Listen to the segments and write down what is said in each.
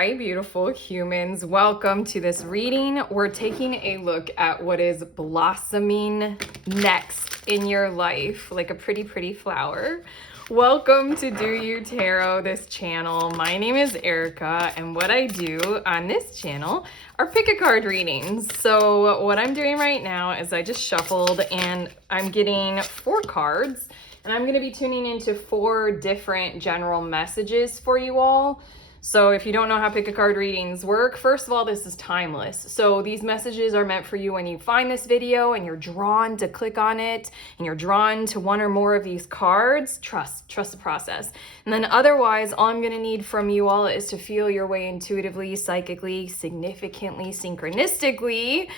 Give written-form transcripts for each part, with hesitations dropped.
Hi, beautiful humans. Welcome to this reading. We're taking a look at what is blossoming next in your life, like a pretty flower. Welcome to Do You Tarot, this channel. My name is Erica, and what I do on this channel are pick a card readings. So what I'm doing right now is I just shuffled and I'm getting 4 cards, and I'm going to be tuning into 4 different general messages for you all. So if you don't know how pick a card readings work, first of all, this is timeless. So these messages are meant for you when you find this video and you're drawn to click on it and you're drawn to one or more of these cards. Trust the process. And then otherwise, all I'm going to need from you all is to feel your way intuitively, psychically, significantly, synchronistically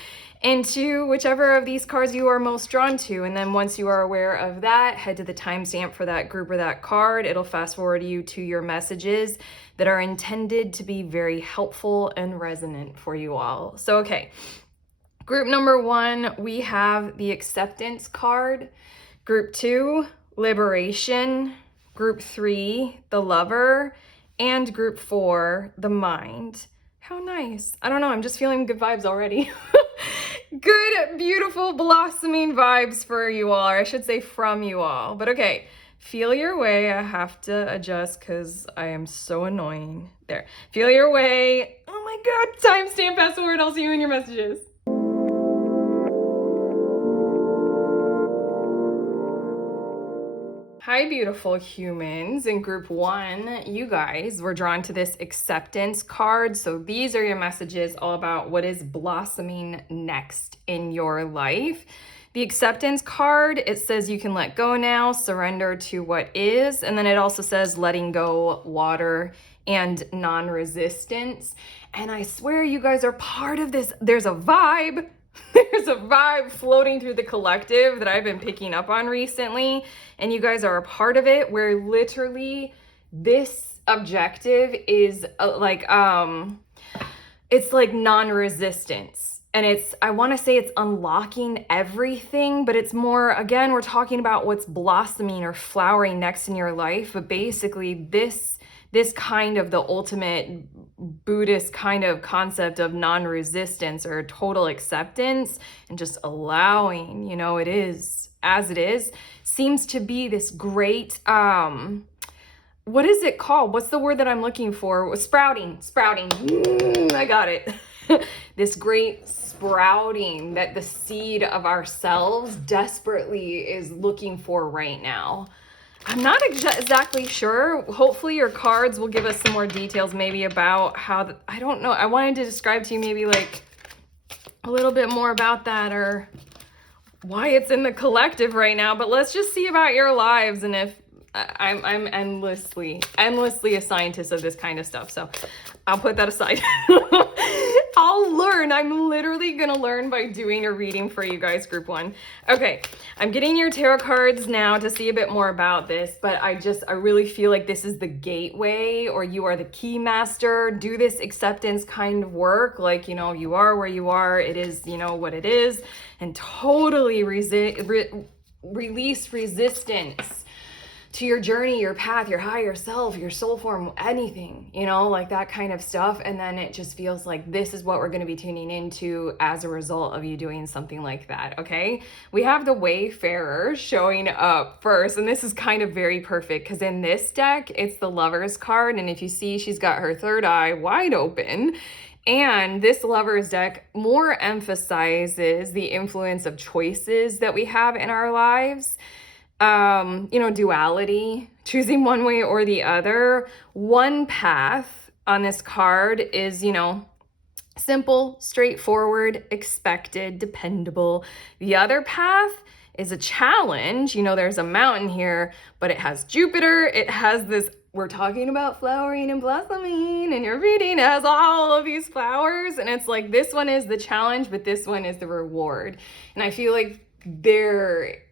into whichever of these cards you are most drawn to. And then once you are aware of that, head to the timestamp for that group or that card. It'll fast forward you to your messages that are intended to be very helpful and resonant for you all. So, okay, group number 1, we have the acceptance card. Group 2, liberation. Group 3, the lover. And group 4, the mind. How nice. I don't know, I'm just feeling good vibes already. Good, beautiful, blossoming vibes for you all, or I should say from you all. But okay, feel your way. I have to adjust because I am so annoying. There. Feel your way. Oh my God, timestamp, fast forward. I'll see you in your messages. Hi, beautiful humans. In group 1, you guys were drawn to this acceptance card. So these are your messages all about what is blossoming next in your life. The acceptance card, it says you can let go now, surrender to what is. And then it also says letting go, water, and non-resistance. And I swear you guys are part of this. There's a vibe. There's a vibe floating through the collective that I've been picking up on recently, and you guys are a part of it, where literally this objective is it's like non-resistance. And I want to say it's unlocking everything, but it's more, again, we're talking about what's blossoming or flowering next in your life. But basically this kind of the ultimate Buddhist kind of concept of non-resistance or total acceptance and just allowing, it is as it is, seems to be this great, what is it called? What's the word that I'm looking for? Sprouting. I got it. This great sprouting that the seed of ourselves desperately is looking for right now. I'm not exactly sure. Hopefully your cards will give us some more details maybe about how, I don't know. I wanted to describe to you maybe like a little bit more about that or why it's in the collective right now, but let's just see about your lives. And if I'm endlessly a scientist of this kind of stuff. So I'll put that aside. I'll learn. I'm literally gonna learn by doing a reading for you guys, group 1. Okay, I'm getting your tarot cards now to see a bit more about this, but I really feel like this is the gateway, or you are the key master. Do this acceptance kind of work, like, you are where you are, it is, what it is, and totally release resistance to your journey, your path, your higher self, your soul form, anything, like that kind of stuff. And then it just feels like this is what we're going to be tuning into as a result of you doing something like that. Okay. We have the Wayfarer showing up first. And this is kind of very perfect because in this deck, it's the Lover's card. And if you see, she's got her third eye wide open. And this Lover's deck more emphasizes the influence of choices that we have in our lives. Duality, choosing one way or the other. One path on this card is, simple, straightforward, expected, dependable. The other path is a challenge. There's a mountain here, but it has Jupiter. It has this, we're talking about flowering and blossoming, and your reading has all of these flowers. And it's like, this one is the challenge, but this one is the reward. And I feel like therein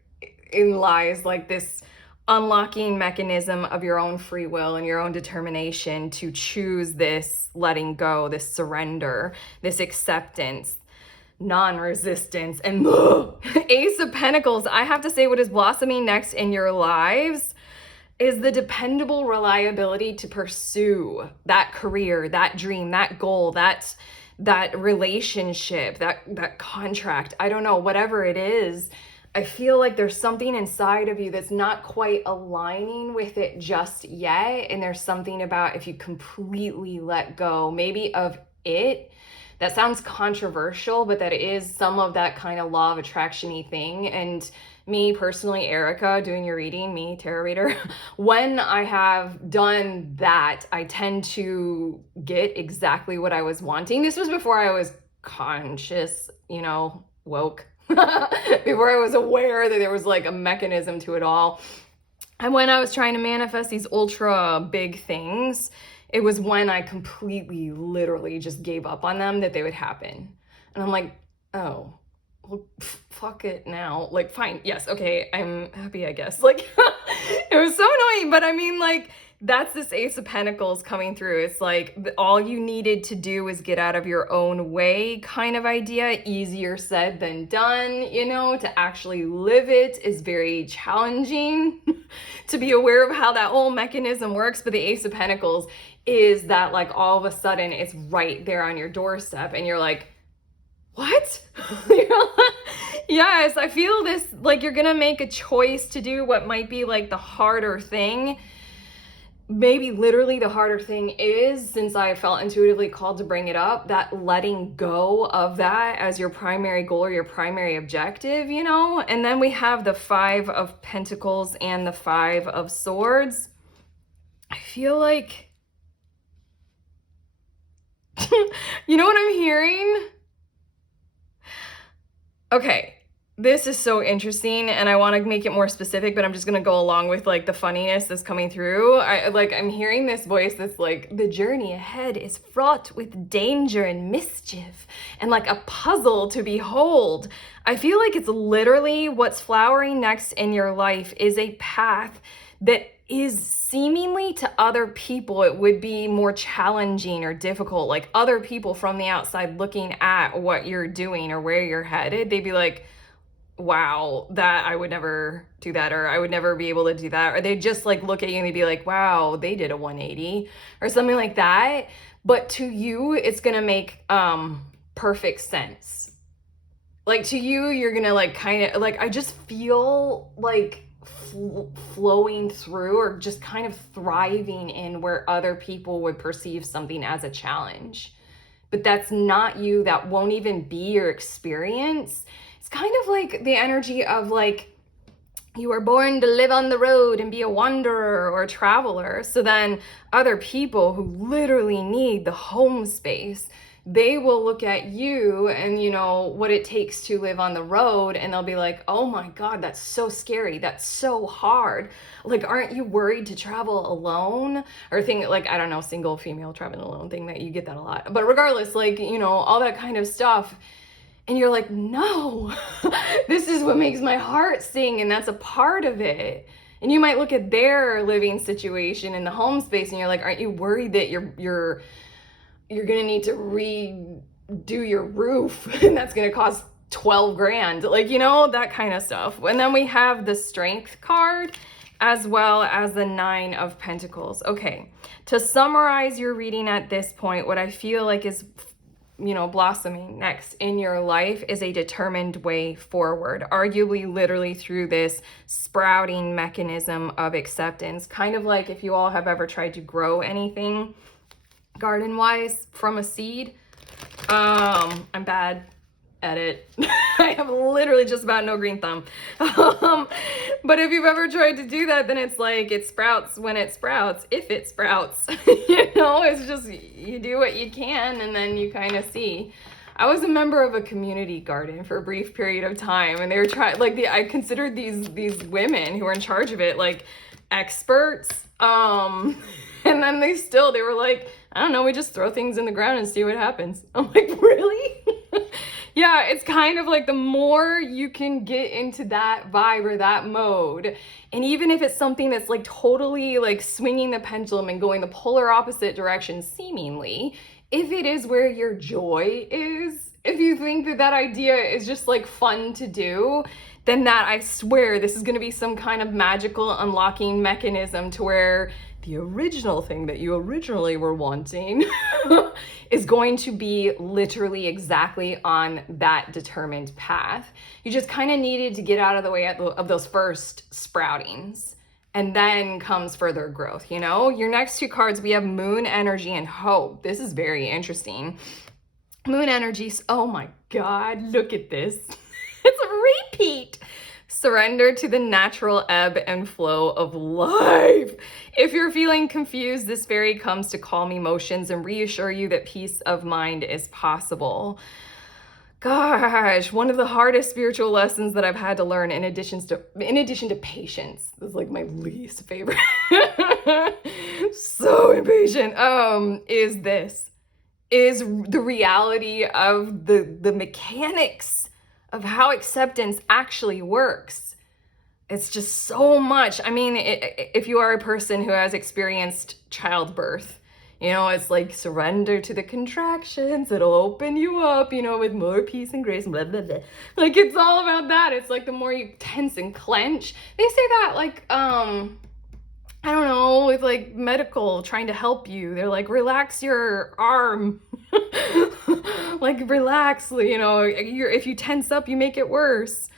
lies like this unlocking mechanism of your own free will and your own determination to choose this letting go, this surrender, this acceptance, non-resistance, and Ace of Pentacles. I have to say, what is blossoming next in your lives is the dependable reliability to pursue that career, that dream, that goal, that relationship, that contract. I don't know, whatever it is. I feel like there's something inside of you that's not quite aligning with it just yet. And there's something about if you completely let go, maybe of it, that sounds controversial, but that is some of that kind of law of attraction-y thing. And me personally, Erica, doing your reading, me, tarot reader, when I have done that, I tend to get exactly what I was wanting. This was before I was conscious, woke. Before I was aware that there was like a mechanism to it all. And when I was trying to manifest these ultra big things, it was when I completely, literally just gave up on them that they would happen. And I'm like, oh, well, fuck it now. Like, fine, yes, okay, I'm happy, I guess. Like, it was so annoying, but I mean, like, that's this Ace of Pentacles coming through. It's like all you needed to do is get out of your own way kind of idea. Easier said than done, to actually live it is very challenging to be aware of how that whole mechanism works. But the Ace of Pentacles is that like all of a sudden it's right there on your doorstep and you're like, what? Yes, I feel this, like you're gonna make a choice to do what might be like the harder thing. Maybe literally the harder thing is, since I felt intuitively called to bring it up, that letting go of that as your primary goal or your primary objective, And then we have the Five of Pentacles and the Five of Swords. I feel like, you know what I'm hearing? Okay. This is so interesting and I want to make it more specific, but I'm just going to go along with like the funniness that's coming through. I'm hearing this voice that's like, the journey ahead is fraught with danger and mischief and like a puzzle to behold. I feel like it's literally what's flowering next in your life is a path that is seemingly to other people, it would be more challenging or difficult. Like other people from the outside looking at what you're doing or where you're headed, they'd be like, wow, that I would never do that, or I would never be able to do that. Or they just like look at you and they'd be like, wow, they did a 180 or something like that. But to you, it's gonna make perfect sense. Like to you, you're gonna like kind of like, I just feel like flowing through or just kind of thriving in where other people would perceive something as a challenge. But that's not you, that won't even be your experience. It's kind of like the energy of like, you were born to live on the road and be a wanderer or a traveler. So then other people who literally need the home space, they will look at you and what it takes to live on the road, and they'll be like, oh my God, that's so scary. That's so hard. Like, aren't you worried to travel alone? Or like, I don't know, single female traveling alone thing, that you get that a lot. But regardless, like, all that kind of stuff. And you're like, no, this is what makes my heart sing. And that's a part of it. And you might look at their living situation in the home space and you're like, aren't you worried that you're going to need to redo your roof and that's going to cost 12 grand? Like, that kind of stuff. And then we have the Strength card as well as the Nine of Pentacles. Okay. To summarize your reading at this point, what I feel like is blossoming next in your life is a determined way forward, arguably literally through this sprouting mechanism of acceptance. Kind of like if you all have ever tried to grow anything garden wise from a seed. I'm bad at it. I have literally just about no green thumb. But if you've ever tried to do that, then it's like it sprouts when it sprouts, if it sprouts. It's just you do what you can and then you kind of see. I was a member of a community garden for a brief period of time, and they were trying, like, I considered these women who were in charge of it like experts. And then they were like, I don't know, we just throw things in the ground and see what happens. I'm like, really? Yeah, it's kind of like the more you can get into that vibe or that mode, and even if it's something that's like totally like swinging the pendulum and going the polar opposite direction seemingly, if it is where your joy is if you think that that idea is just like fun to do, then that, I swear, this is going to be some kind of magical unlocking mechanism to where the original thing that you originally were wanting is going to be literally exactly on that determined path. You just kind of needed to get out of the way of those first sproutings. And then comes further growth, you know? Your next two cards, we have Moon Energy and Hope. This is very interesting. Moon Energy, oh my God, look at this. It's a repeat. Surrender to the natural ebb and flow of life. If you're feeling confused, this fairy comes to calm emotions and reassure you that peace of mind is possible. Gosh, one of the hardest spiritual lessons that I've had to learn, in addition to patience, this is like my least favorite, so impatient, is the reality of the mechanics of how acceptance actually works. It's just so much. I mean, if you are a person who has experienced childbirth, you know, it's like surrender to the contractions. It'll open you up, you know, with more peace and grace, blah, blah, blah. Like, it's all about that. It's like the more you tense and clench. They say that, like, I don't know, with like medical trying to help you. They're like, relax your arm. Like, relax, you know, if you tense up, you make it worse.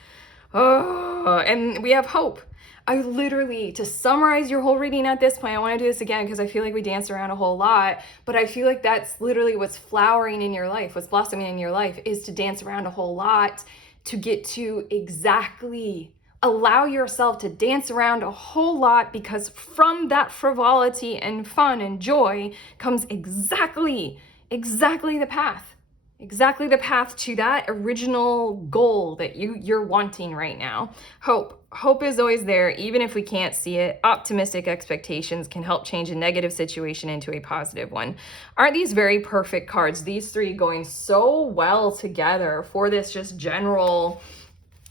Oh, and we have hope. I literally, to summarize your whole reading at this point, I want to do this again because I feel like we dance around a whole lot, but I feel like that's literally what's flowering in your life, what's blossoming in your life, is to dance around a whole lot to get to exactly allow yourself to dance around a whole lot, because from that frivolity and fun and joy comes exactly the path. Exactly the path to that original goal that you're wanting right now. Hope is always there, even if we can't see it. Optimistic expectations can help change a negative situation into a positive one. Aren't these very perfect cards? These three going so well together for this just general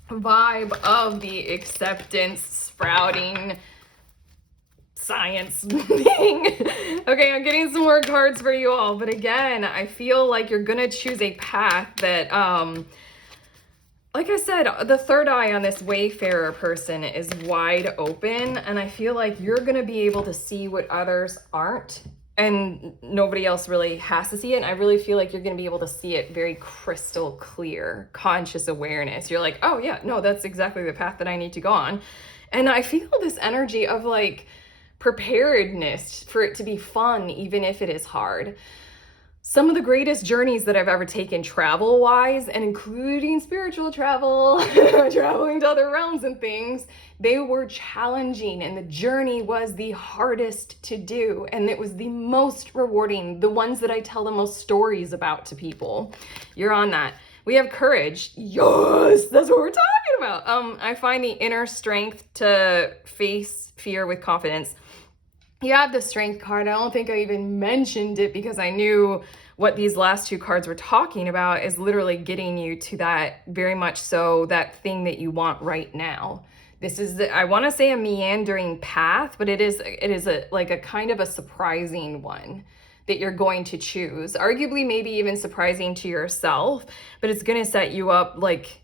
vibe of the acceptance, sprouting, science thing. Okay, I'm getting some more cards for you all, but again, I feel like you're gonna choose a path that, like I said, the third eye on this wayfarer person is wide open, and I feel like you're gonna be able to see what others aren't, and nobody else really has to see it. And I really feel like you're gonna be able to see it very crystal clear, conscious awareness. You're like, oh yeah, no, that's exactly the path that I need to go on. And I feel this energy of like preparedness for it to be fun, even if it is hard. Some of the greatest journeys that I've ever taken travel-wise, and including spiritual travel, traveling to other realms and things, they were challenging, and the journey was the hardest to do, and it was the most rewarding, the ones that I tell the most stories about to people. You're on that. We have courage. Yes, that's what we're talking about. I find the inner strength to face fear with confidence. You have the strength card. I don't think I even mentioned it because I knew what these last two cards were talking about is literally getting you to that, very much so, that thing that you want right now. This is, I want to say, a meandering path, but it is like a kind of a surprising one that you're going to choose. Arguably, maybe even surprising to yourself, but it's going to set you up like,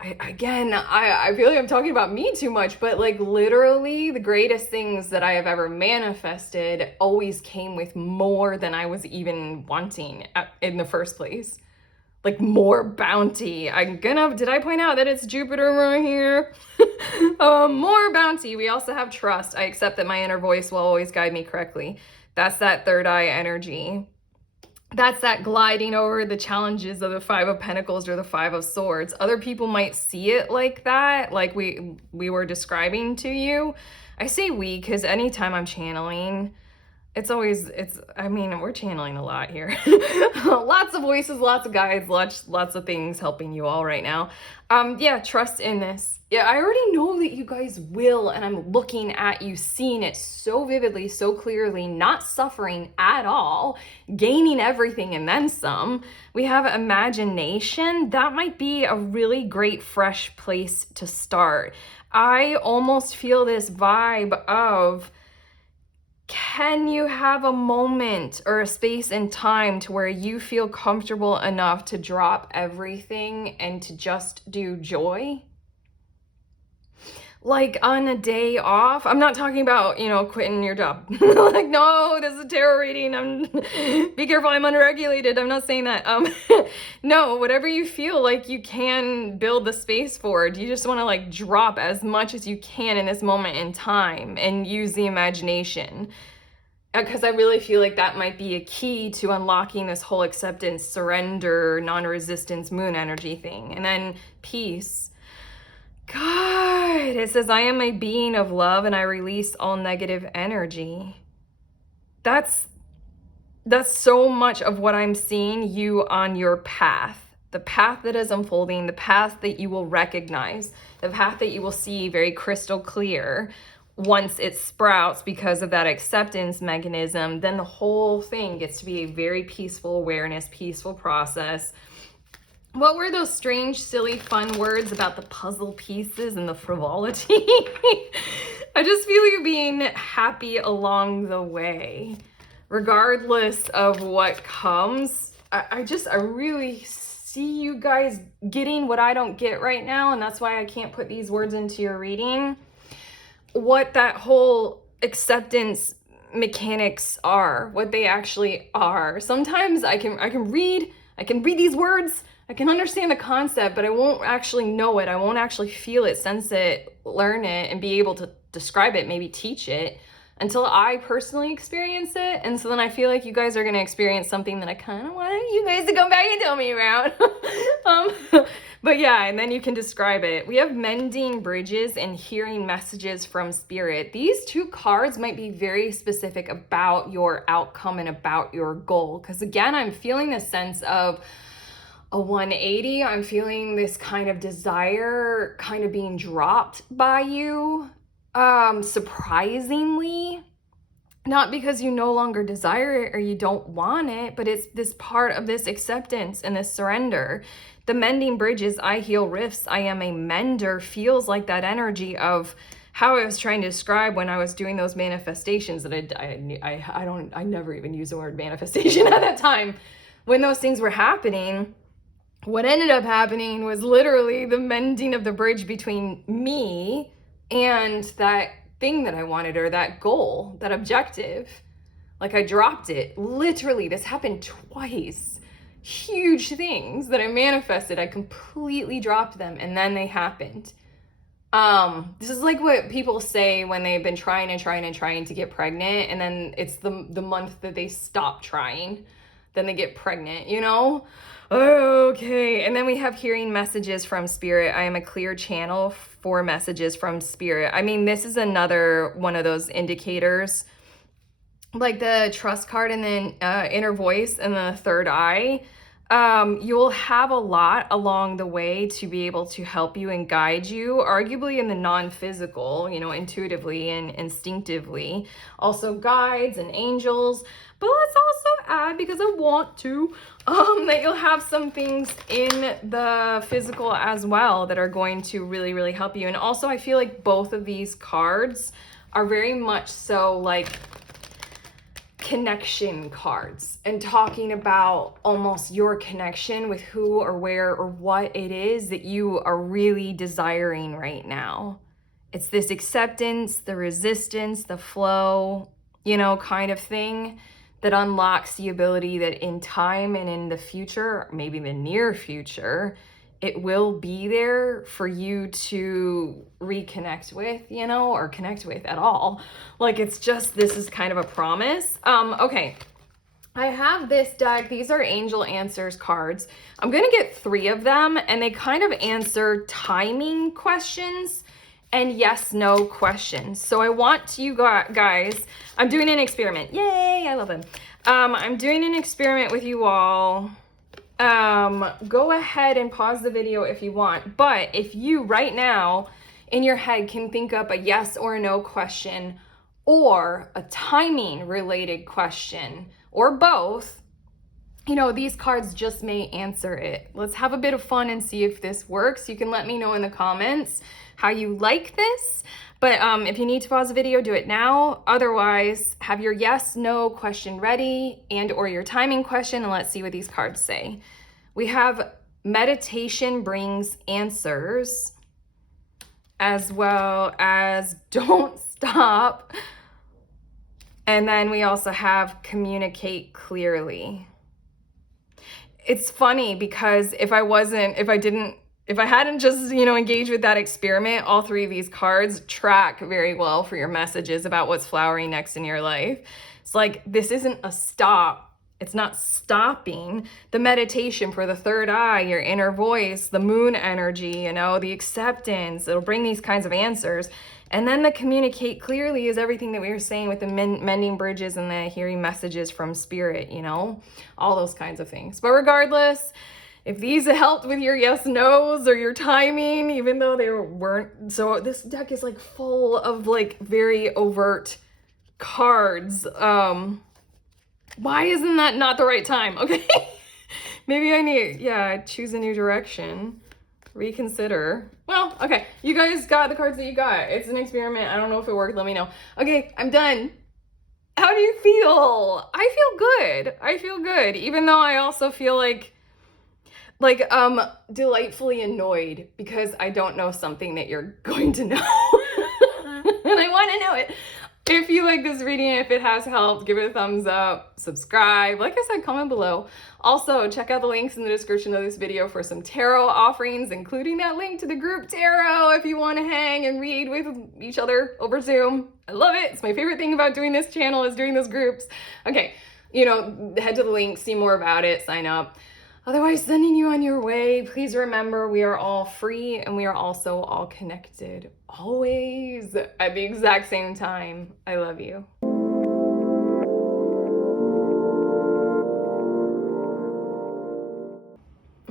I feel like I'm talking about me too much, but like literally the greatest things that I have ever manifested always came with more than I was even wanting in the first place. Like more bounty. Did I point out that it's Jupiter right here? More bounty. We also have trust. I accept that my inner voice will always guide me correctly. That's that third eye energy. That's that gliding over the challenges of the Five of Pentacles or the Five of Swords. Other people might see it like that, like we were describing to you. I say we because anytime I'm channeling, I mean, we're channeling a lot here. Lots of voices, lots of guides, lots of things helping you all right now. Yeah, trust in this. Yeah, I already know that you guys will, and I'm looking at you, seeing it so vividly, so clearly, not suffering at all, gaining everything and then some. We have imagination. That might be a really great fresh place to start. I almost feel this vibe of can you have a moment or a space in time to where you feel comfortable enough to drop everything and to just do joy? Like on a day off, I'm not talking about, you know, quitting your job. Like, no, this is a tarot reading. Be careful, I'm unregulated. I'm not saying that. No, whatever you feel like you can build the space for. Do you just want to like drop as much as you can in this moment in time and use the imagination? Because I really feel like that might be a key to unlocking this whole acceptance, surrender, non-resistance, moon energy thing. And then peace. God, it says, I am a being of love and I release all negative energy. That's so much of what I'm seeing you on your path. The path that is unfolding, the path that you will recognize, the path that you will see very crystal clear once it sprouts because of that acceptance mechanism. Then the whole thing gets to be a very peaceful awareness, peaceful process. What were those strange, silly, fun words about the puzzle pieces and the frivolity? I just feel you being happy along the way, regardless of what comes. I really see you guys getting what I don't get right now, and that's why I can't put these words into your reading. What that whole acceptance mechanics are, what they actually are. Sometimes I can read these words, I can understand the concept, but I won't actually know it. I won't actually feel it, sense it, learn it, and be able to describe it, maybe teach it, until I personally experience it. And so then I feel like you guys are going to experience something that I kind of want you guys to come back and tell me about. But yeah, and then you can describe it. We have mending bridges and hearing messages from spirit. These two cards might be very specific about your outcome and about your goal. Because again, I'm feeling this sense of a 180. I'm feeling this kind of desire kind of being dropped by you, surprisingly. Not because you no longer desire it or you don't want it, but it's this part of this acceptance and this surrender. The mending bridges, I heal rifts, I am a mender, feels like that energy of how I was trying to describe when I was doing those manifestations that I never even used the word manifestation at that time. When those things were happening, what ended up happening was literally the mending of the bridge between me and that thing that I wanted, or that goal, that objective. Like I dropped it. Literally, this happened twice. Huge things that I manifested, I completely dropped them and then they happened. This is like what people say when they've been trying to get pregnant, and then it's the month that they stop trying, then they get pregnant, you know? Okay, and then we have hearing messages from spirit. I am a clear channel for messages from spirit. I mean, this is another one of those indicators, like the trust card and then inner voice and the third eye. You'll have a lot along the way to be able to help you and guide you, arguably in the non-physical, you know, intuitively and instinctively. Also guides and angels. But let's also add, because I want to, that you'll have some things in the physical as well that are going to really, really help you. And also I feel like both of these cards are very much so like connection cards, and talking about almost your connection with who or where or what it is that you are really desiring right now. It's this acceptance, the resistance, the flow, you know, kind of thing that unlocks the ability that in time and in the future, maybe the near future, it will be there for you to reconnect with, you know, or connect with at all. Like, it's just, this is kind of a promise. Okay, I have this deck. These are Angel Answers cards. I'm gonna get 3 of them, and they kind of answer timing questions and yes, no questions. So I want you guys, I'm doing an experiment. Yay, I love him. I'm doing an experiment with you all. Go ahead and pause the video if you want, but if you right now in your head can think up a yes or a no question or a timing related question or both, you know, these cards just may answer it. Let's have a bit of fun and see if this works. You can let me know in the comments. how you like this. But if you need to pause the video, do it now. Otherwise, have your yes, no question ready and or your timing question, and let's see what these cards say. We have meditation brings answers, as well as don't stop. And then we also have communicate clearly. It's funny because if I hadn't just, engaged with that experiment, all three of these cards track very well for your messages about what's flowering next in your life. It's like, this isn't a stop. It's not stopping. The meditation for the third eye, your inner voice, the moon energy, the acceptance, it'll bring these kinds of answers. And then the communicate clearly is everything that we were saying with the mending bridges and the hearing messages from spirit, all those kinds of things. But regardless, if these helped with your yes, no's or your timing, even though they weren't, so this deck is like full of like very overt cards. Why isn't that not the right time? Okay. Maybe I need, choose a new direction. Reconsider. Well, okay. You guys got the cards that you got. It's an experiment. I don't know if it worked. Let me know. Okay, I'm done. How do you feel? I feel good. Even though I also feel like delightfully annoyed because I don't know something that you're going to know. And I want to know it. If you like this reading, if it has helped, give it a thumbs up, subscribe. Like I said, comment below. Also, check out the links in the description of this video for some tarot offerings, including that link to the group tarot if you want to hang and read with each other over Zoom. I love it. It's my favorite thing about doing this channel is doing those groups. Okay, head to the link, see more about it, sign up. Otherwise, sending you on your way. Please remember, we are all free and we are also all connected. Always at the exact same time. I love you.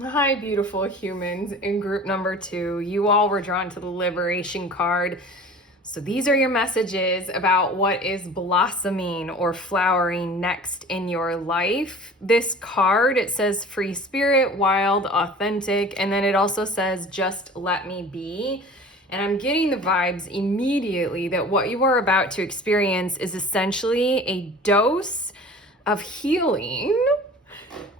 Hi, beautiful humans. In group number 2, you all were drawn to the Liberation card. So these are your messages about what is blossoming or flowering next in your life. This card, it says free spirit, wild, authentic, and then it also says just let me be. And I'm getting the vibes immediately that what you are about to experience is essentially a dose of healing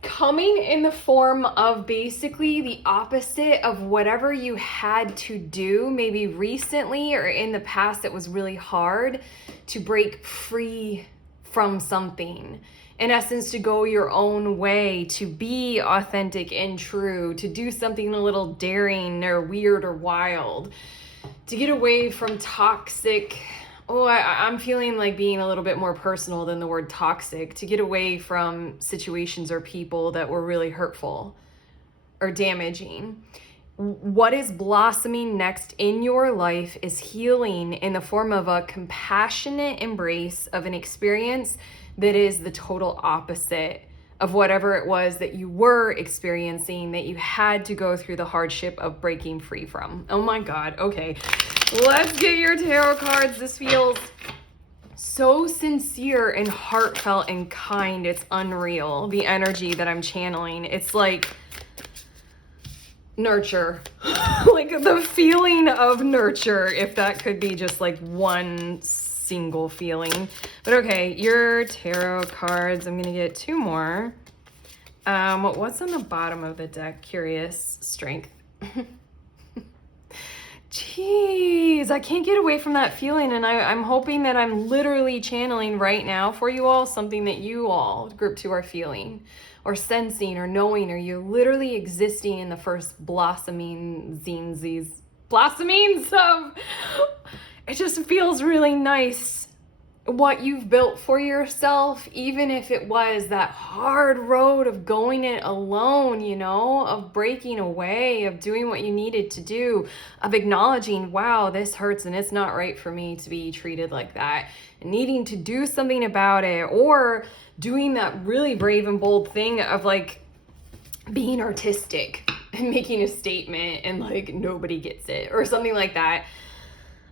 coming in the form of basically the opposite of whatever you had to do maybe recently or in the past that was really hard to break free from something. In essence, to go your own way, to be authentic and true, to do something a little daring or weird or wild, to get away from toxic. I'm feeling like being a little bit more personal than the word toxic, to get away from situations or people that were really hurtful or damaging. What is blossoming next in your life is healing in the form of a compassionate embrace of an experience that is the total opposite of whatever it was that you were experiencing, that you had to go through the hardship of breaking free from. Oh my God, okay. Let's get your tarot cards. This feels so sincere and heartfelt and kind. It's unreal, the energy that I'm channeling. It's like nurture, like the feeling of nurture, if that could be just like one single feeling. But okay, your tarot cards. I'm gonna get 2 more. What's on the bottom of the deck? Curious. Strength. Jeez, I can't get away from that feeling, and I'm hoping that I'm literally channeling right now for you all something that you all, group 2, are feeling or sensing or knowing, or you're literally existing in the first blossomings of, it just feels really nice what you've built for yourself, even if it was that hard road of going it alone, of breaking away, of doing what you needed to do, of acknowledging, wow, this hurts and it's not right for me to be treated like that, and needing to do something about it, or doing that really brave and bold thing of like being artistic and making a statement and like nobody gets it or something like that.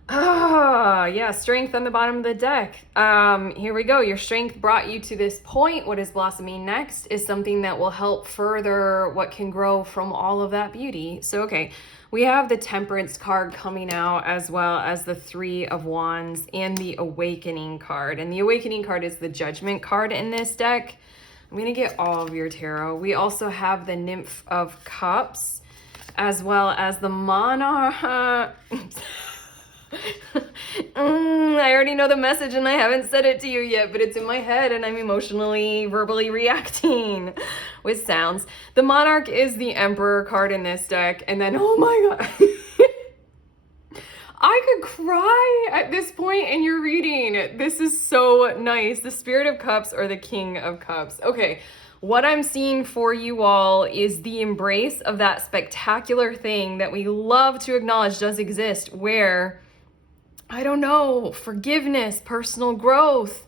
Yeah, strength on the bottom of the deck. Here we go. Your strength brought you to this point. What is blossoming next is something that will help further what can grow from all of that beauty. So, okay, we have the Temperance card coming out, as well as the Three of Wands and the Awakening card. And the Awakening card is the Judgment card in this deck. I'm going to get all of your tarot. We also have the Nymph of Cups, as well as the Monarch. I already know the message and I haven't said it to you yet, but it's in my head and I'm emotionally, verbally reacting with sounds. The Monarch is the Emperor card in this deck. And then, oh my God, I could cry at this point in your reading. This is so nice. The Spirit of Cups or the King of Cups. Okay. What I'm seeing for you all is the embrace of that spectacular thing that we love to acknowledge does exist, where, I don't know, forgiveness, personal growth,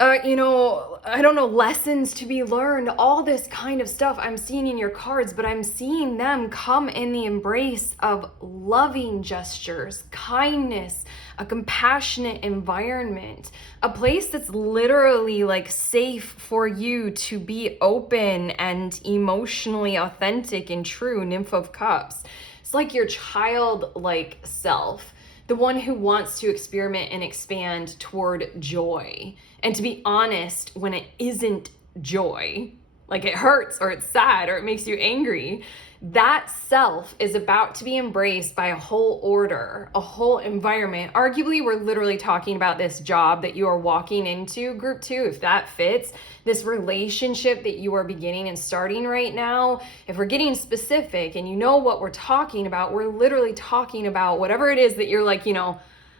I don't know, lessons to be learned, all this kind of stuff I'm seeing in your cards, but I'm seeing them come in the embrace of loving gestures, kindness, a compassionate environment, a place that's literally like safe for you to be open and emotionally authentic and true. Nymph of Cups. It's like your childlike self, the one who wants to experiment and expand toward joy. And to be honest, when it isn't joy, like it hurts or it's sad or it makes you angry, that self is about to be embraced by a whole order, a whole environment. Arguably, we're literally talking about this job that you are walking into, group 2, if that fits, this relationship that you are beginning and starting right now. If we're getting specific and you know what we're talking about, we're literally talking about whatever it is that you're like,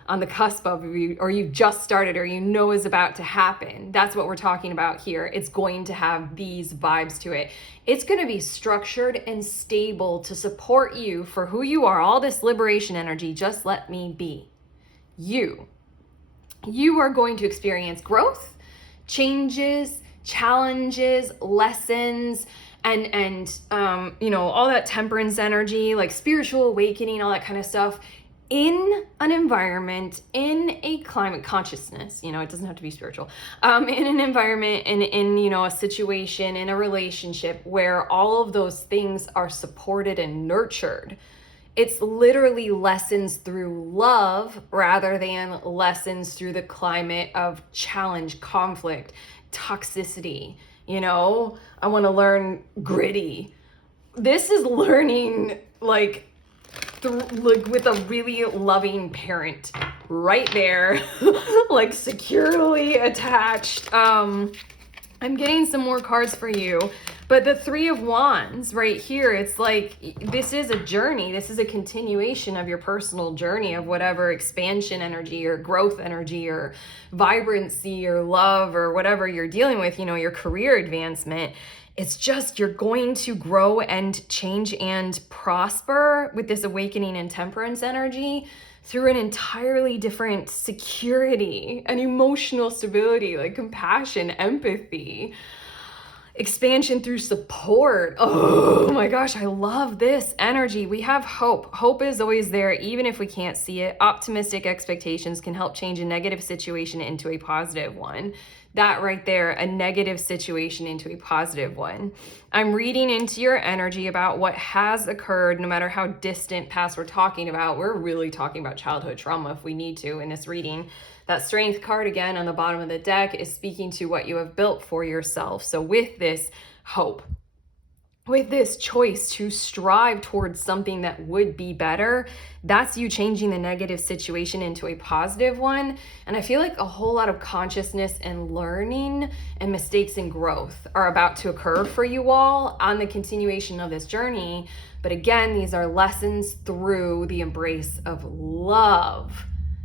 on the cusp of, or you just started, or is about to happen. That's what we're talking about here. It's going to have these vibes to it. It's going to be structured and stable to support you for who you are. All this liberation energy, just let me be. You are going to experience growth, changes, challenges, lessons, and all that temperance energy, like spiritual awakening, all that kind of stuff, in an environment, in a climate consciousness, it doesn't have to be spiritual, in an environment, in a situation, in a relationship where all of those things are supported and nurtured. It's literally lessons through love rather than lessons through the climate of challenge, conflict, toxicity. I want to learn gritty. This is learning with a really loving parent right there, like securely attached. I'm getting some more cards for you, but the Three of Wands right here, it's like, this is a journey. This is a continuation of your personal journey of whatever expansion energy or growth energy or vibrancy or love or whatever you're dealing with, your career advancement. It's just, you're going to grow and change and prosper with this awakening and temperance energy through an entirely different security and emotional stability, like compassion, empathy, expansion through support. Oh my gosh, I love this energy. We have hope. Hope is always there, even if we can't see it. Optimistic expectations can help change a negative situation into a positive one. That right there, a negative situation into a positive one. I'm reading into your energy about what has occurred, no matter how distant past we're talking about. We're really talking about childhood trauma if we need to in this reading. That Strength card again on the bottom of the deck is speaking to what you have built for yourself. So with this hope, with this choice to strive towards something that would be better, that's you changing the negative situation into a positive one. And I feel like a whole lot of consciousness and learning and mistakes and growth are about to occur for you all on the continuation of this journey. But again, these are lessons through the embrace of love.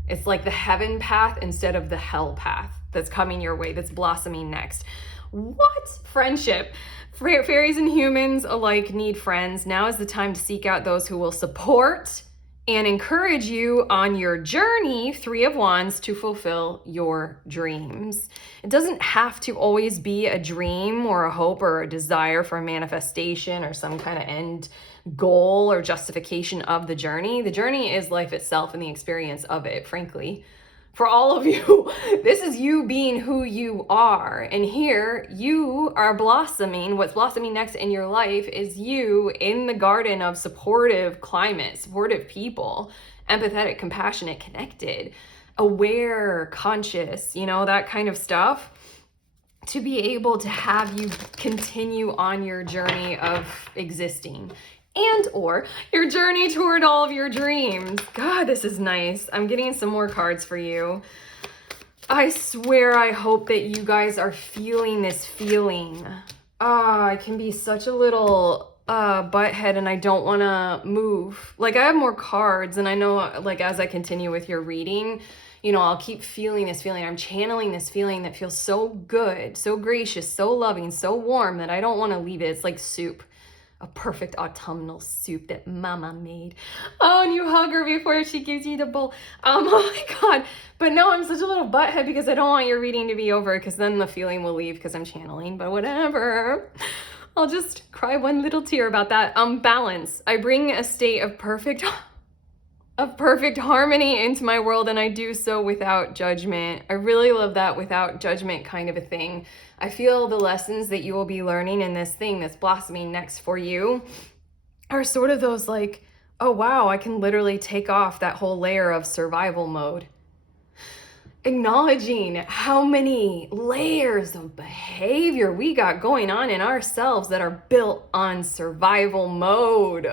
It's like the heaven path instead of the hell path that's coming your way, that's blossoming next. What? Friendship. Fairies and humans alike need friends. Now is the time to seek out those who will support and encourage you on your journey, Three of Wands, to fulfill your dreams. It doesn't have to always be a dream or a hope or a desire for a manifestation or some kind of end goal or justification of the journey. The journey is life itself and the experience of it, frankly. For all of you, this is you being who you are. And here you are blossoming. What's blossoming next in your life is you in the garden of supportive climate, supportive people, empathetic, compassionate, connected, aware, conscious, that kind of stuff, to be able to have you continue on your journey of existing and or your journey toward all of your dreams. God, this is nice. I'm getting some more cards for you. I swear, I hope that you guys are feeling this feeling. I can be such a little butthead and I don't want to move. Like, I have more cards, and I know, like, as I continue with your reading, I'll keep feeling this feeling. I'm channeling this feeling that feels so good, so gracious, so loving, so warm that I don't want to leave it. It's like soup. A perfect autumnal soup that Mama made. Oh, and you hug her before she gives you the bowl. Oh my God. But no, I'm such a little butthead because I don't want your reading to be over, because then the feeling will leave because I'm channeling, but whatever. I'll just cry one little tear about that. Balance. I bring a state of perfect harmony into my world, and I do so without judgment. I really love that without judgment kind of a thing. I feel the lessons that you will be learning in this thing that's blossoming next for you are sort of those like, oh wow, I can literally take off that whole layer of survival mode. Acknowledging how many layers of behavior we got going on in ourselves that are built on survival mode.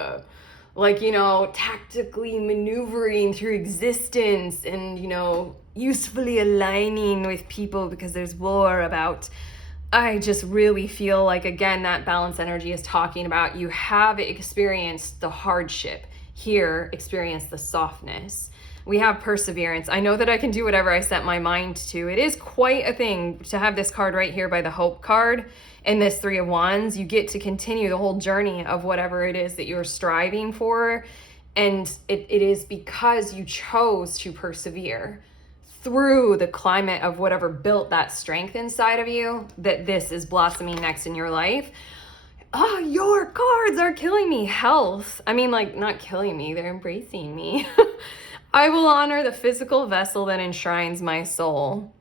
Like, tactically maneuvering through existence and, usefully aligning with people because there's war about. I just really feel like, again, that balance energy is talking about you have experienced the hardship. Here, experience the softness. We have perseverance. I know that I can do whatever I set my mind to. It is quite a thing to have this card right here by the Hope card and this Three of Wands. You get to continue the whole journey of whatever it is that you're striving for. And it is because you chose to persevere through the climate of whatever built that strength inside of you, that this is blossoming next in your life. Your cards are killing me. Health. I mean, like, not killing me, they're embracing me. I will honor the physical vessel that enshrines my soul.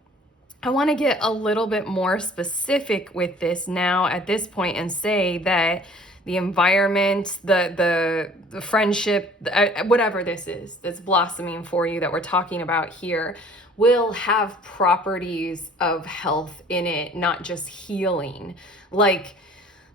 I want to get a little bit more specific with this now at this point and say that the environment, the friendship, whatever this is that's blossoming for you that we're talking about here, will have properties of health in it, not just healing. Like,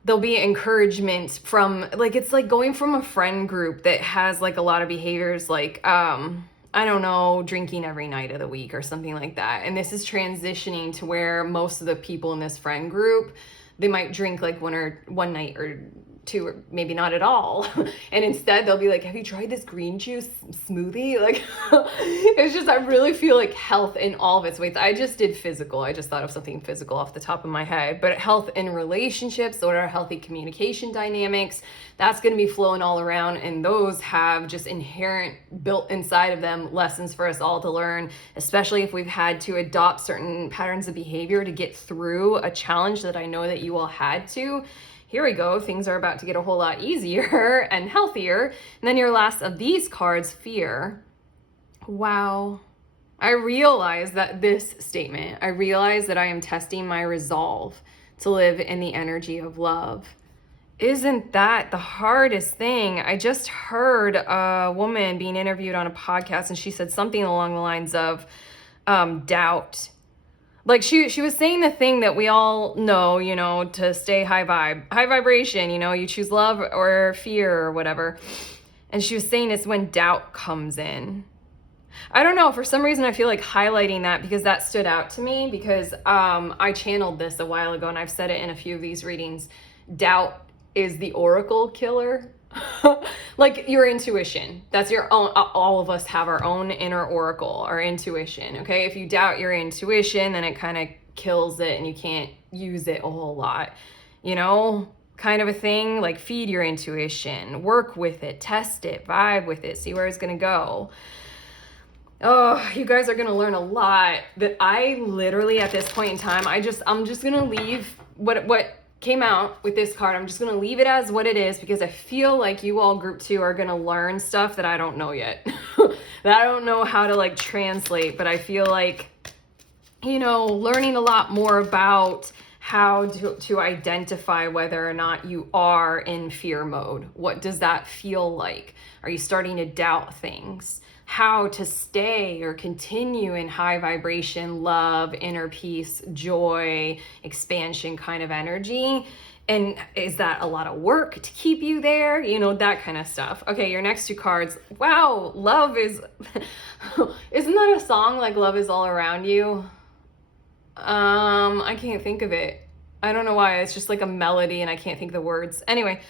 there'll be encouragement from, like, it's like going from a friend group that has like a lot of behaviors like, I don't know, drinking every night of the week or something like that. And this is transitioning to where most of the people in this friend group, they might drink like one night or two, or maybe not at all. And instead they'll be like, have you tried this green juice smoothie? Like, it's just, I really feel like health in all of its ways. I just did physical. I just thought of something physical off the top of my head, but health in relationships, what are healthy communication dynamics, that's going to be flowing all around. And those have just inherent built inside of them lessons for us all to learn, especially if we've had to adopt certain patterns of behavior to get through a challenge that I know that you all had to. Here we go. Things are about to get a whole lot easier and healthier. And then your last of these cards, fear. Wow. I realize that this statement, I realize that I am testing my resolve to live in the energy of love. Isn't that the hardest thing? I just heard a woman being interviewed on a podcast, and she said something along the lines of doubt. Like, she was saying the thing that we all know, to stay high vibration, you choose love or fear or whatever. And she was saying it's when doubt comes in. I don't know, for some reason I feel like highlighting that because that stood out to me, because I channeled this a while ago and I've said it in a few of these readings. Doubt is the oracle killer. Like your intuition, that's your own. All of us have our own inner oracle, our intuition. Okay, if you doubt your intuition, then it kind of kills it and you can't use it a whole lot. kind of a thing. Like, feed your intuition, work with it, test it, vibe with it, see where it's gonna go. Oh, you guys are gonna learn a lot that I literally at this point in time, I'm just gonna leave what came out with this card. I'm just gonna leave it as what it is, because I feel like you all group 2 are gonna learn stuff that I don't know yet. That I don't know how to like translate, but I feel like, you know, learning a lot more about how to identify whether or not you are in fear mode. What does that feel like? Are you starting to doubt things? How to stay or continue in high vibration, love, inner peace, joy, expansion kind of energy. And is that a lot of work to keep you there? You know, that kind of stuff. Okay, your next 2 cards. Wow, love is, isn't that a song like Love Is All Around You? I can't think of it. I don't know why. It's just like a melody and I can't think of the words. Anyway,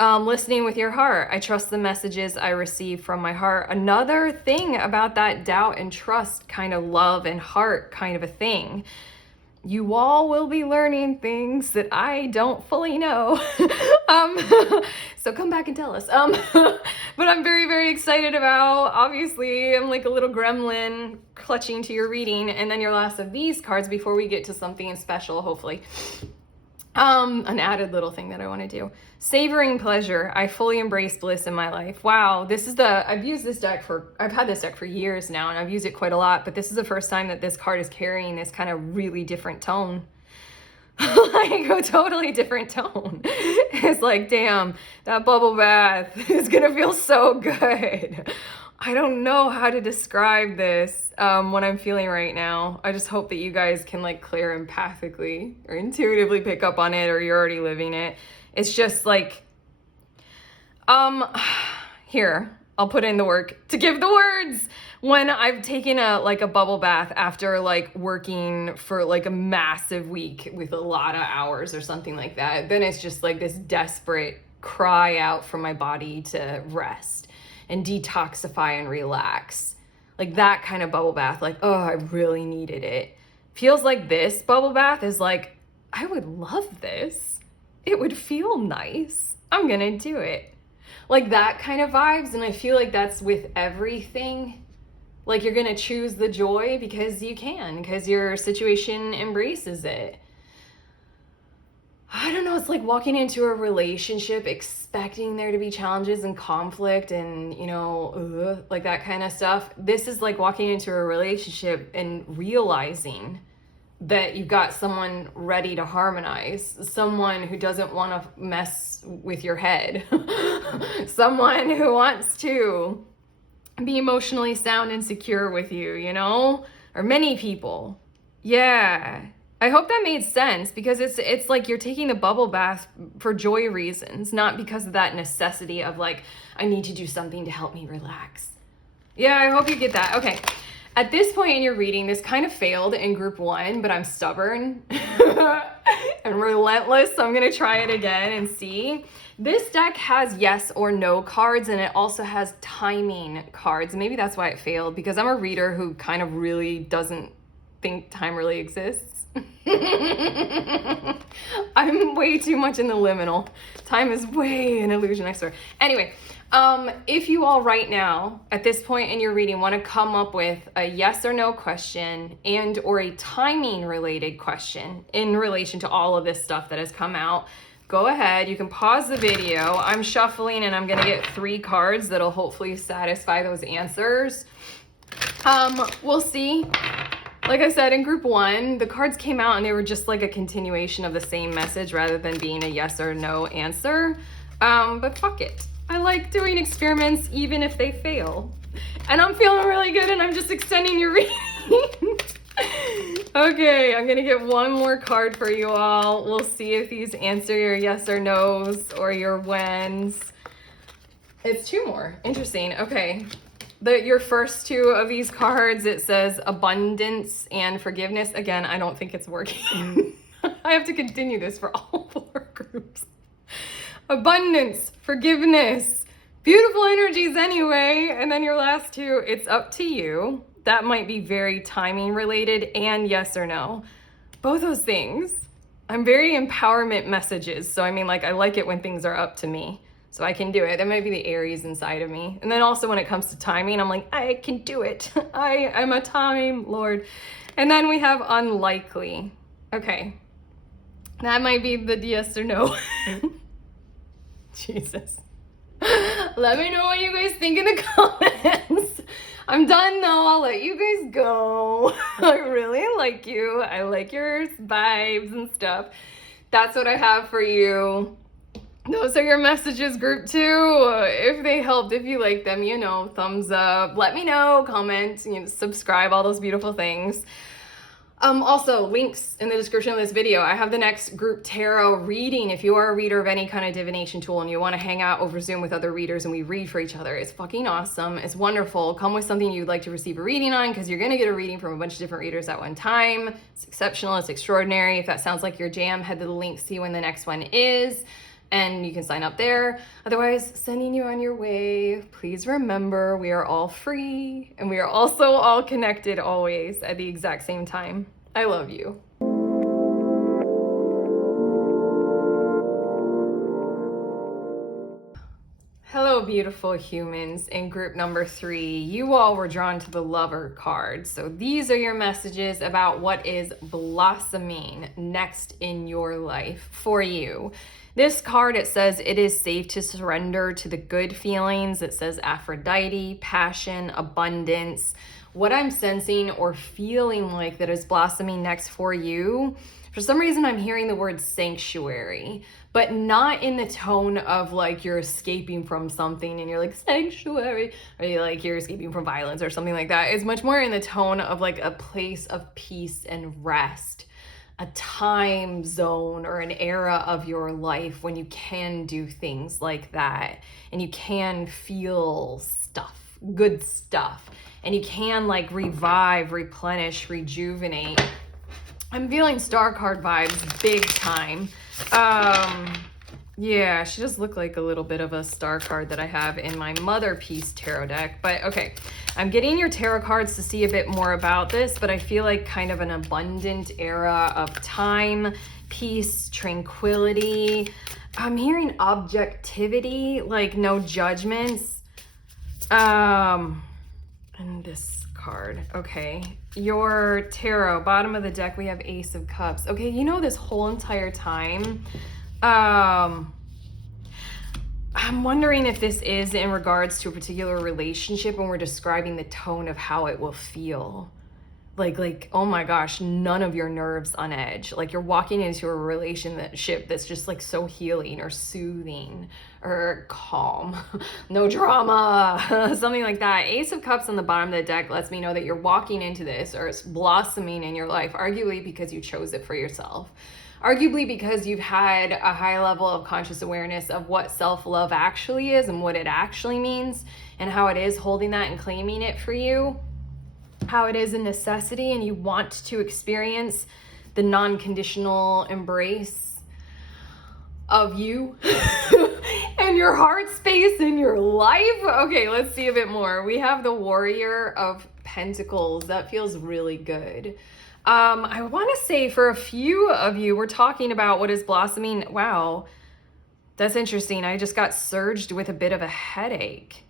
listening with your heart. I trust the messages I receive from my heart. Another thing about that doubt and trust kind of love and heart kind of a thing. You all will be learning things that I don't fully know. So come back and tell us. But I'm very, very excited about, obviously, I'm like a little gremlin clutching to your reading. And then your last of these cards before we get to something special, hopefully. An added little thing that I want to do. Savoring pleasure. I fully embrace bliss in my life. Wow, I've used this deck I've had this deck for years now, and I've used it quite a lot, but this is the first time that this card is carrying this kind of really different tone. Like a totally different tone. It's like, damn, that bubble bath is gonna feel so good. I don't know how to describe this, what I'm feeling right now. I just hope that you guys can like clear empathically or intuitively pick up on it, or you're already living it. It's just like, here, I'll put in the work to give the words. When I've taken a bubble bath after like working for like a massive week with a lot of hours or something like that, then it's just like this desperate cry out from my body to rest and detoxify and relax. Like that kind of bubble bath, like, oh, I really needed it. Feels like this bubble bath is like, I would love this. It would feel nice. I'm gonna do it. Like that kind of vibes. And I feel like that's with everything. Like you're gonna choose the joy because you can, because your situation embraces it. I don't know, it's like walking into a relationship expecting there to be challenges and conflict and, you know, like that kind of stuff. This is like walking into a relationship and realizing that you've got someone ready to harmonize, someone who doesn't want to mess with your head, someone who wants to be emotionally sound and secure with you, you know, or many people. Yeah. I hope that made sense, because it's like you're taking the bubble bath for joy reasons, not because of that necessity of like, I need to do something to help me relax. Yeah, I hope you get that. Okay. At this point in your reading, this kind of failed in group 1, but I'm stubborn and relentless, so I'm going to try it again and see. This deck has yes or no cards, and it also has timing cards. Maybe that's why it failed, because I'm a reader who kind of really doesn't think time really exists. I'm way too much in the liminal. Time is way an illusion, I swear. Anyway, if you all right now, at this point in your reading, want to come up with a yes or no question and or a timing related question in relation to all of this stuff that has come out, go ahead. You can pause the video. I'm shuffling and I'm going to get 3 cards that'll hopefully satisfy those answers. We'll see. Like I said, in group 1, the cards came out and they were just like a continuation of the same message rather than being a yes or no answer. But fuck it. I like doing experiments even if they fail. And I'm feeling really good and I'm just extending your reading. Okay, I'm gonna get one more card for you all. We'll see if these answer your yes or no's or your whens. It's 2 more. Interesting. Okay. Your first 2 of these cards, it says abundance and forgiveness. Again, I don't think it's working. I have to continue this for all 4 groups. Abundance, forgiveness, beautiful energies anyway. And then your last 2, it's up to you. That might be very timing related and yes or no. Both those things. I'm very empowerment messages. So I mean, like, I like it when things are up to me. So I can do it. That might be the Aries inside of me. And then also when it comes to timing, I'm like, I can do it. I'm a time lord. And then we have unlikely. Okay. That might be the yes or no. Jesus. Let me know what you guys think in the comments. I'm done though. I'll let you guys go. I really like you. I like your vibes and stuff. That's what I have for you. Those are your messages, group 2. If they helped, if you like them, you know, thumbs up. Let me know, comment, you know, subscribe, all those beautiful things. Also, links in the description of this video. I have the next group tarot reading. If you are a reader of any kind of divination tool and you want to hang out over Zoom with other readers and we read for each other, it's fucking awesome. It's wonderful. Come with something you'd like to receive a reading on, because you're going to get a reading from a bunch of different readers at one time. It's exceptional. It's extraordinary. If that sounds like your jam, head to the link, see when the next one is, and you can sign up there. Otherwise, sending you on your way. Please remember, we are all free and we are also all connected always at the exact same time. I love you. Hello, beautiful humans. In group number 3, you all were drawn to the Lover card. So these are your messages about what is blossoming next in your life for you. This card, it says it is safe to surrender to the good feelings. It says Aphrodite, passion, abundance. What I'm sensing or feeling like that is blossoming next for you, for some reason I'm hearing the word sanctuary, but not in the tone of like you're escaping from something and you're like sanctuary, or you're escaping from violence or something like that. It's much more in the tone of like a place of peace and rest, a time zone or an era of your life when you can do things like that and you can feel stuff, good stuff, and you can like revive, replenish, rejuvenate. I'm feeling star card vibes big time. Yeah, she does look like a little bit of a star card that I have in my Mother Peace tarot deck. But okay, I'm getting your tarot cards to see a bit more about this, but I feel like kind of an abundant era of time, peace, tranquility. I'm hearing objectivity, like no judgments. And this card, okay. Your tarot, bottom of the deck, we have Ace of Cups. Okay, you know, this whole entire time, I'm wondering if this is in regards to a particular relationship and we're describing the tone of how it will feel. Like, oh my gosh, none of your nerves on edge. Like you're walking into a relationship that's just like so healing or soothing or calm, no drama, something like that. Ace of Cups on the bottom of the deck lets me know that you're walking into this, or it's blossoming in your life, arguably because you chose it for yourself. Arguably because you've had a high level of conscious awareness of what self-love actually is and what it actually means and how it is holding that and claiming it for you, how it is a necessity, and you want to experience the non-conditional embrace of you and your heart space in your life. Okay, let's see a bit more. We have the Warrior of Pentacles. That feels really good. I want to say for a few of you, we're talking about what is blossoming. Wow, that's interesting. I just got surged with a bit of a headache.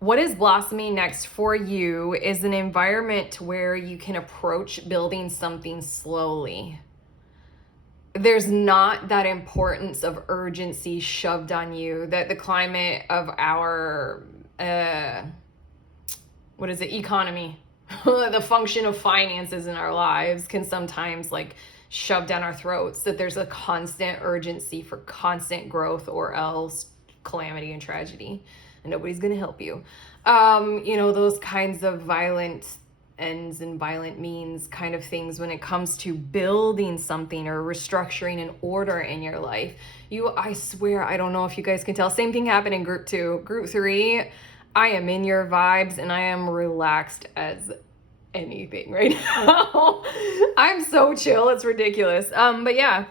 What is blossoming next for you is an environment where you can approach building something slowly. There's not that importance of urgency shoved on you, that the climate of our, economy, the function of finances in our lives can sometimes like shove down our throats, that there's a constant urgency for constant growth or else calamity and tragedy, and nobody's gonna help you. You know, those kinds of violent ends and violent means kind of things when it comes to building something or restructuring an order in your life. I swear, I don't know if you guys can tell, same thing happened in group 2. Group 3, I am in your vibes and I am relaxed as anything right now. I'm so chill, it's ridiculous. But yeah,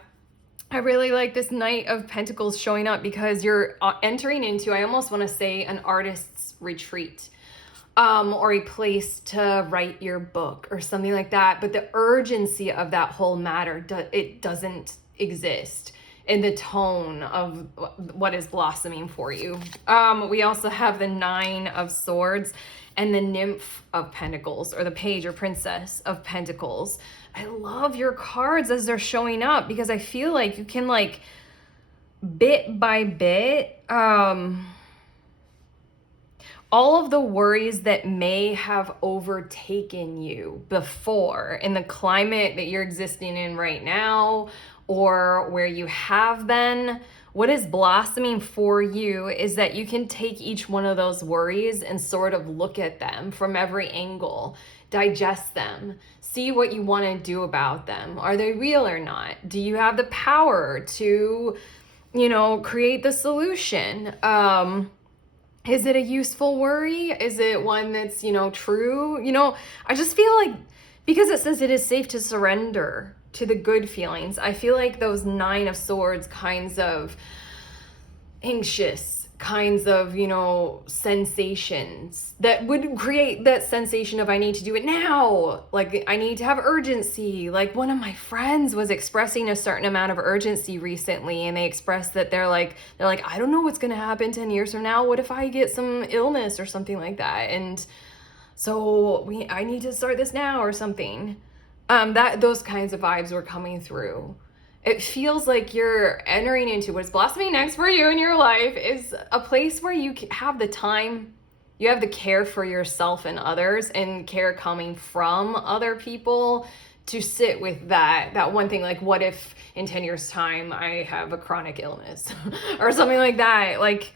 I really like this Knight of Pentacles showing up because you're entering into, I almost want to say, an artist's retreat. or a place to write your book or something like that. But the urgency of that whole matter, it doesn't exist in the tone of what is blossoming for you. We also have the Nine of Swords and the Nymph of Pentacles, or the Page or Princess of Pentacles. I love your cards as they're showing up, because I feel like you can, like, bit by bit, all of the worries that may have overtaken you before in the climate that you're existing in right now, or where you have been, what is blossoming for you is that you can take each one of those worries and sort of look at them from every angle, digest them, see what you want to do about them. Are they real or not? Do you have the power to, create the solution? Is it a useful worry? Is it one that's, true? I just feel like, because it says it is safe to surrender to the good feelings, I feel like those Nine of Swords kinds of anxious, kinds of, sensations that would create that sensation of, I need to do it now. Like, I need to have urgency. Like, one of my friends was expressing a certain amount of urgency recently, and they expressed that they're like, I don't know what's going to happen 10 years from now. What if I get some illness or something like that? And so I need to start this now or something. Those kinds of vibes were coming through. It feels like you're entering into what's blossoming next for you in your life is a place where you have the time, you have the care for yourself and others, and care coming from other people to sit with that one thing. Like, what if in 10 years time I have a chronic illness or something like that? Like,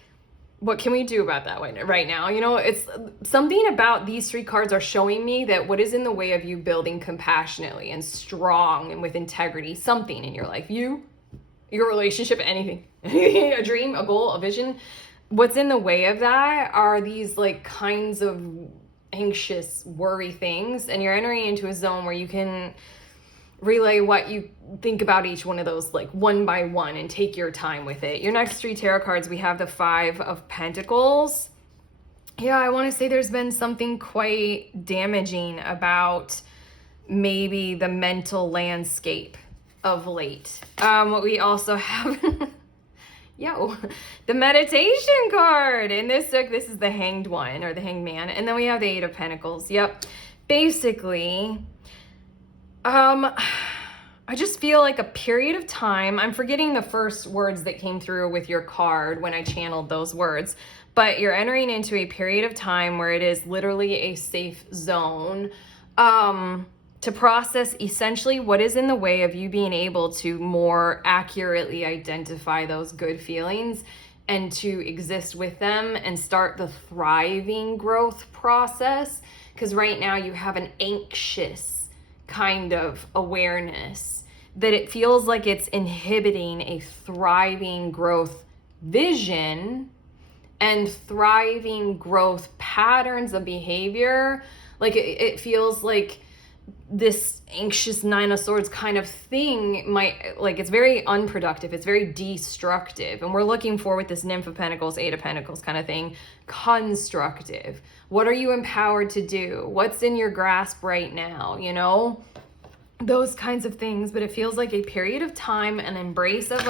what can we do about that right now? It's something about these three cards are showing me that what is in the way of you building compassionately and strong and with integrity, something in your life, your relationship, anything, a dream, a goal, a vision. What's in the way of that are these, like, kinds of anxious worry things. And you're entering into a zone where you can relay what you think about each one of those, like, one by one, and take your time with it. Your next three tarot cards, we have the Five of Pentacles. Yeah, I want to say there's been something quite damaging about maybe the mental landscape of late. We also have the Meditation card. In this deck, this is the Hanged one, or the Hanged Man. And then we have the Eight of Pentacles. Yep. Basically, I just feel like a period of time, I'm forgetting the first words that came through with your card when I channeled those words, but you're entering into a period of time where it is literally a safe zone, to process essentially what is in the way of you being able to more accurately identify those good feelings and to exist with them and start the thriving growth process. Because right now you have an anxious kind of awareness that it feels like it's inhibiting a thriving growth vision and thriving growth patterns of behavior. Like, it feels like this anxious Nine of Swords kind of thing might, like, it's very unproductive, it's very destructive. And we're looking for, with this Nymph of Pentacles, Eight of Pentacles kind of thing, constructive. What are you empowered to do? What's in your grasp right now? Those kinds of things. But it feels like a period of time, an embrace of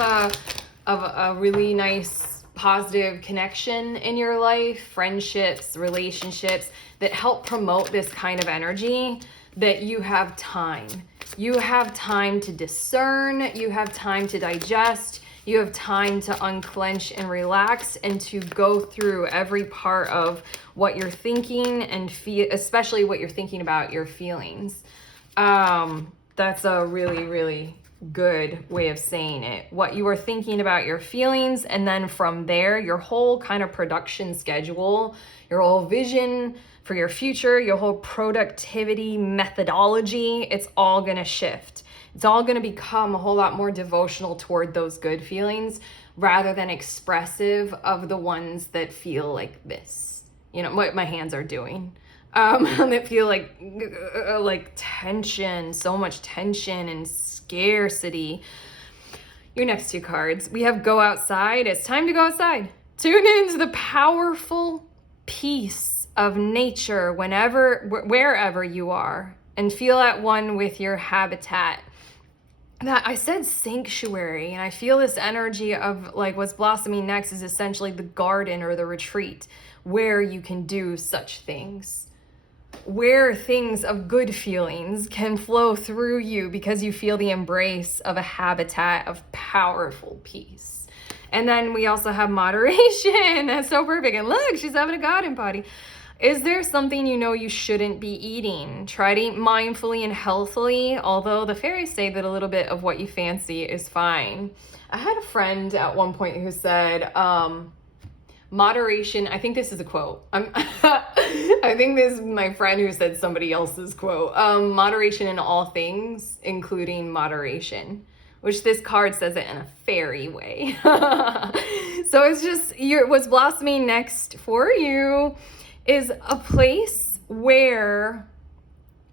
a really nice positive connection in your life, friendships, relationships that help promote this kind of energy. That you have time. You have time to discern. You have time to digest. You have time to unclench and relax, and to go through every part of what you're thinking and feel, especially what you're thinking about your feelings. That's a really, really good way of saying it. What you are thinking about your feelings, and then from there, your whole kind of production schedule, your whole vision for your future, your whole productivity methodology, it's all going to shift. It's all going to become a whole lot more devotional toward those good feelings rather than expressive of the ones that feel like this, what my hands are doing. That feel like tension, so much tension and scarcity. Your next two cards, we have Go Outside. It's time to go outside. Tune into the powerful peace of nature wherever you are, and feel at one with your habitat. That I said sanctuary, and I feel this energy of like what's blossoming next is essentially the garden or the retreat where you can do such things, where things of good feelings can flow through you because you feel the embrace of a habitat of powerful peace. And then we also have moderation. That's so perfect. And look, she's having a garden party. Is there something you know you shouldn't be eating? Try to eat mindfully and healthily, although the fairies say that a little bit of what you fancy is fine. I had a friend at one point who said, moderation, I think this is a quote. I think this is my friend who said somebody else's quote. Moderation in all things, including moderation, which this card says it in a fairy way. So it's just, what's blossoming next for you is a place where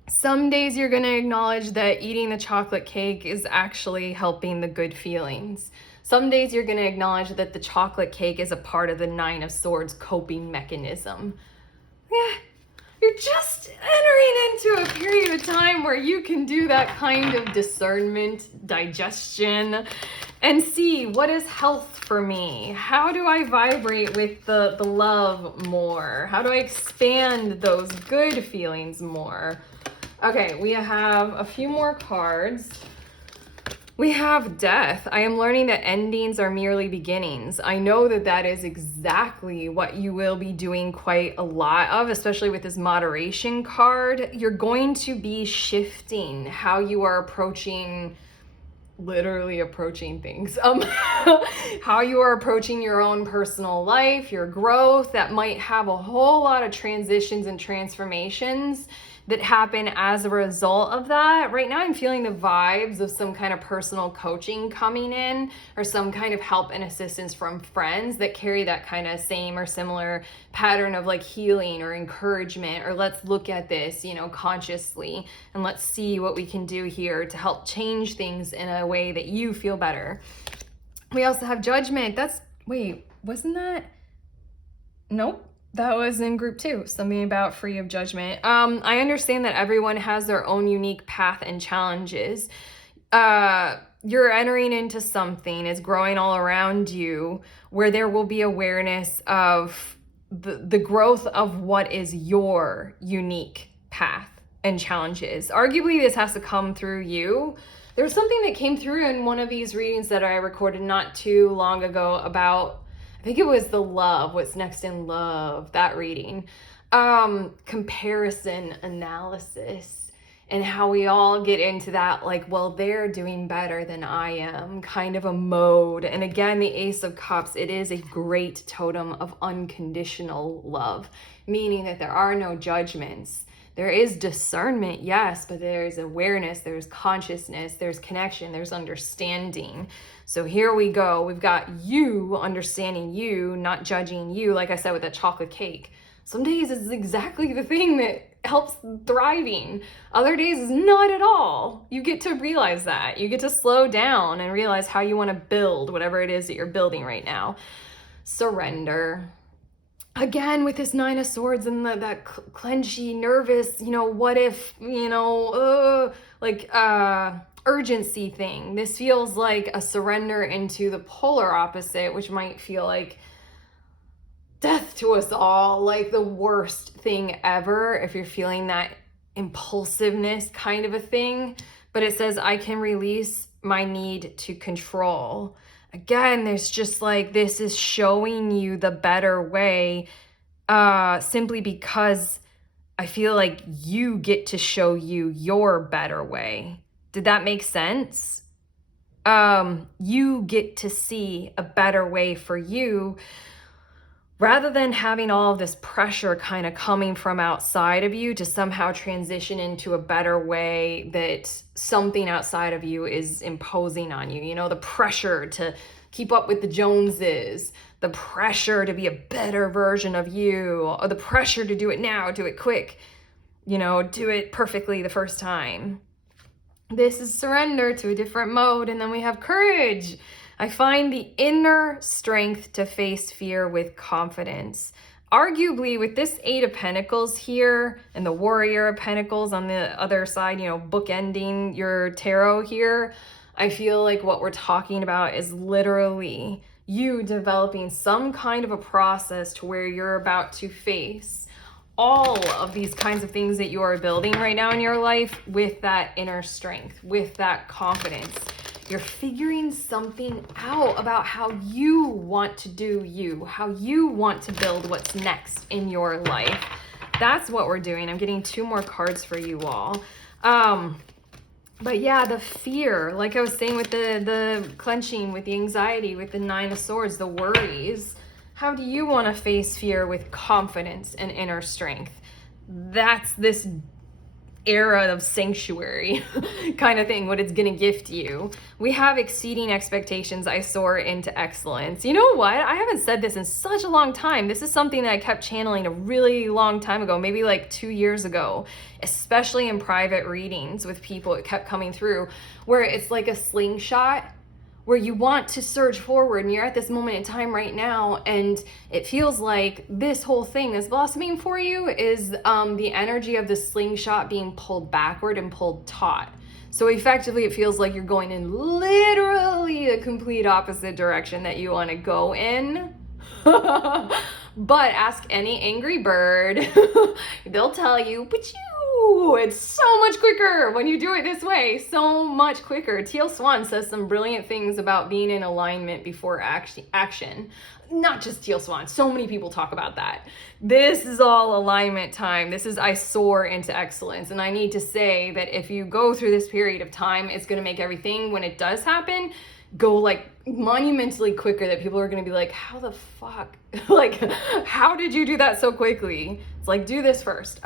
some days you're going to acknowledge that eating the chocolate cake is actually helping the good feelings. Some days you're going to acknowledge that the chocolate cake is a part of the Nine of Swords coping mechanism. Yeah, you're just entering into a period of time where you can do that kind of discernment, digestion, and see what is health for me. How do I vibrate with the love more? How do I expand those good feelings more? Okay, we have a few more cards. We have death. I am learning that endings are merely beginnings. I know that that is exactly what you will be doing quite a lot of, especially with this moderation card. You're going to be shifting how you are literally approaching things. How you are approaching your own personal life, your growth, that might have a whole lot of transitions and transformations that happen as a result of that. Right now I'm feeling the vibes of some kind of personal coaching coming in, or some kind of help and assistance from friends that carry that kind of same or similar pattern of like healing or encouragement, or let's look at this, consciously, and let's see what we can do here to help change things in a way that you feel better. We also have judgment. Wasn't that? Nope. That was in group 2, something about free of judgment. I understand that everyone has their own unique path and challenges. You're entering into something, it's growing all around you, where there will be awareness of the growth of what is your unique path and challenges. Arguably, this has to come through you. There's something that came through in one of these readings that I recorded not too long ago about, I think it was the love, what's next in love, that reading. Comparison analysis, and how we all get into that, like, well, they're doing better than I am, kind of a mode. And again, the Ace of Cups, it is a great totem of unconditional love, meaning that there are no judgments. There is discernment, yes, but there's awareness, there's consciousness, there's connection, there's understanding. So here we go. We've got you understanding you, not judging you, like I said with that chocolate cake. Some days it's exactly the thing that helps thriving. Other days is not at all. You get to realize that. You get to slow down and realize how you want to build whatever it is that you're building right now. Surrender. Again, with this Nine of Swords and that clenchy, nervous, what if, urgency thing. This feels like a surrender into the polar opposite, which might feel like death to us all, like the worst thing ever if you're feeling that impulsiveness kind of a thing. But it says, I can release my need to control. Again, there's just like, this is showing you the better way, simply because I feel like you get to show you your better way. Did that make sense? You get to see a better way for you, rather than having all of this pressure kind of coming from outside of you to somehow transition into a better way that something outside of you is imposing on you. The pressure to keep up with the Joneses, the pressure to be a better version of you, or the pressure to do it now, do it quick, do it perfectly the first time. This is surrender to a different mode. And then we have courage. I find the inner strength to face fear with confidence. arguably with this Eight of Pentacles here and the Warrior of Pentacles on the other side, you know, bookending your tarot here, I feel like what we're talking about is literally you developing some kind of a process to where you're about to face all of these kinds of things that you are building right now in your life with that inner strength, with that confidence. You're figuring something out about how you want to do you, how you want to build what's next in your life. That's what we're doing. I'm getting 2 more cards for you all. But yeah, the fear, like I was saying with the clenching, with the anxiety, with the Nine of Swords, the worries. How do you want to face fear with confidence and inner strength? That's this era of sanctuary kind of thing, what it's going to gift you. We have exceeding expectations. I soar into excellence. You know what? I haven't said this in such a long time. This is something that I kept channeling a really long time ago, maybe like 2 years ago, especially in private readings with people. It kept coming through where it's like a slingshot, where you want to surge forward and you're at this moment in time right now, and it feels like this whole thing that's blossoming for you is the energy of the slingshot being pulled backward and pulled taut. So effectively it feels like you're going in literally the complete opposite direction that you want to go in. But ask any angry bird, they'll tell you, but it's so much quicker when you do it this way, so much quicker. Teal Swan says some brilliant things about being in alignment before action. Not just Teal Swan, so many people talk about that. This is all alignment time. This is I soar into excellence. And I need to say that if you go through this period of time, it's going to make everything, when it does happen, go like monumentally quicker, that people are going to be like, how the fuck? Like, how did you do that so quickly? It's like, do this first.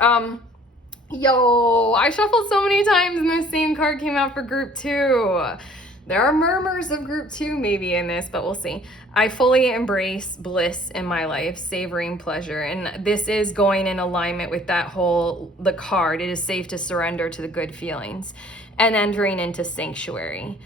Yo, I shuffled so many times and the same card came out for group 2. There are murmurs of group 2 maybe in this, but we'll see. I fully embrace bliss in my life, savoring pleasure. And this is going in alignment with that the card. It is safe to surrender to the good feelings and entering into sanctuary.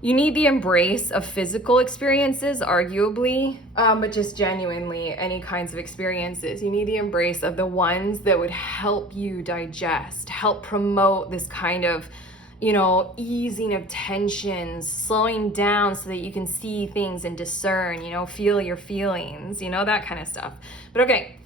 You need the embrace of physical experiences, arguably, but just genuinely any kinds of experiences. You need the embrace of the ones that would help you digest, help promote this kind of, easing of tensions, slowing down so that you can see things and discern, feel your feelings, that kind of stuff. But okay,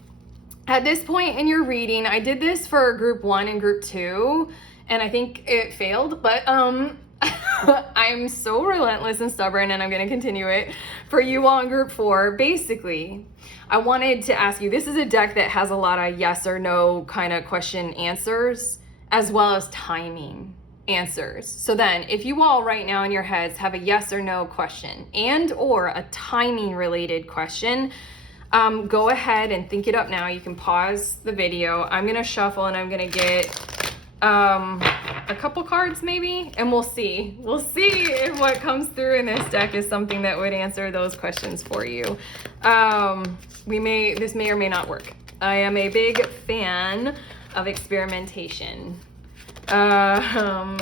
at this point in your reading, I did this for group 1 and group 2, and I think it failed, but I'm so relentless and stubborn, and I'm going to continue it for you all in group 4. Basically, I wanted to ask you, this is a deck that has a lot of yes or no kind of question answers, as well as timing answers. So then if you all right now in your heads have a yes or no question and or a timing related question, go ahead and think it up now. You can pause the video. I'm going to shuffle and I'm going to get a couple cards maybe, and we'll see if what comes through in this deck is something that would answer those questions for you. This may or may not work. I am a big fan of experimentation. Oh,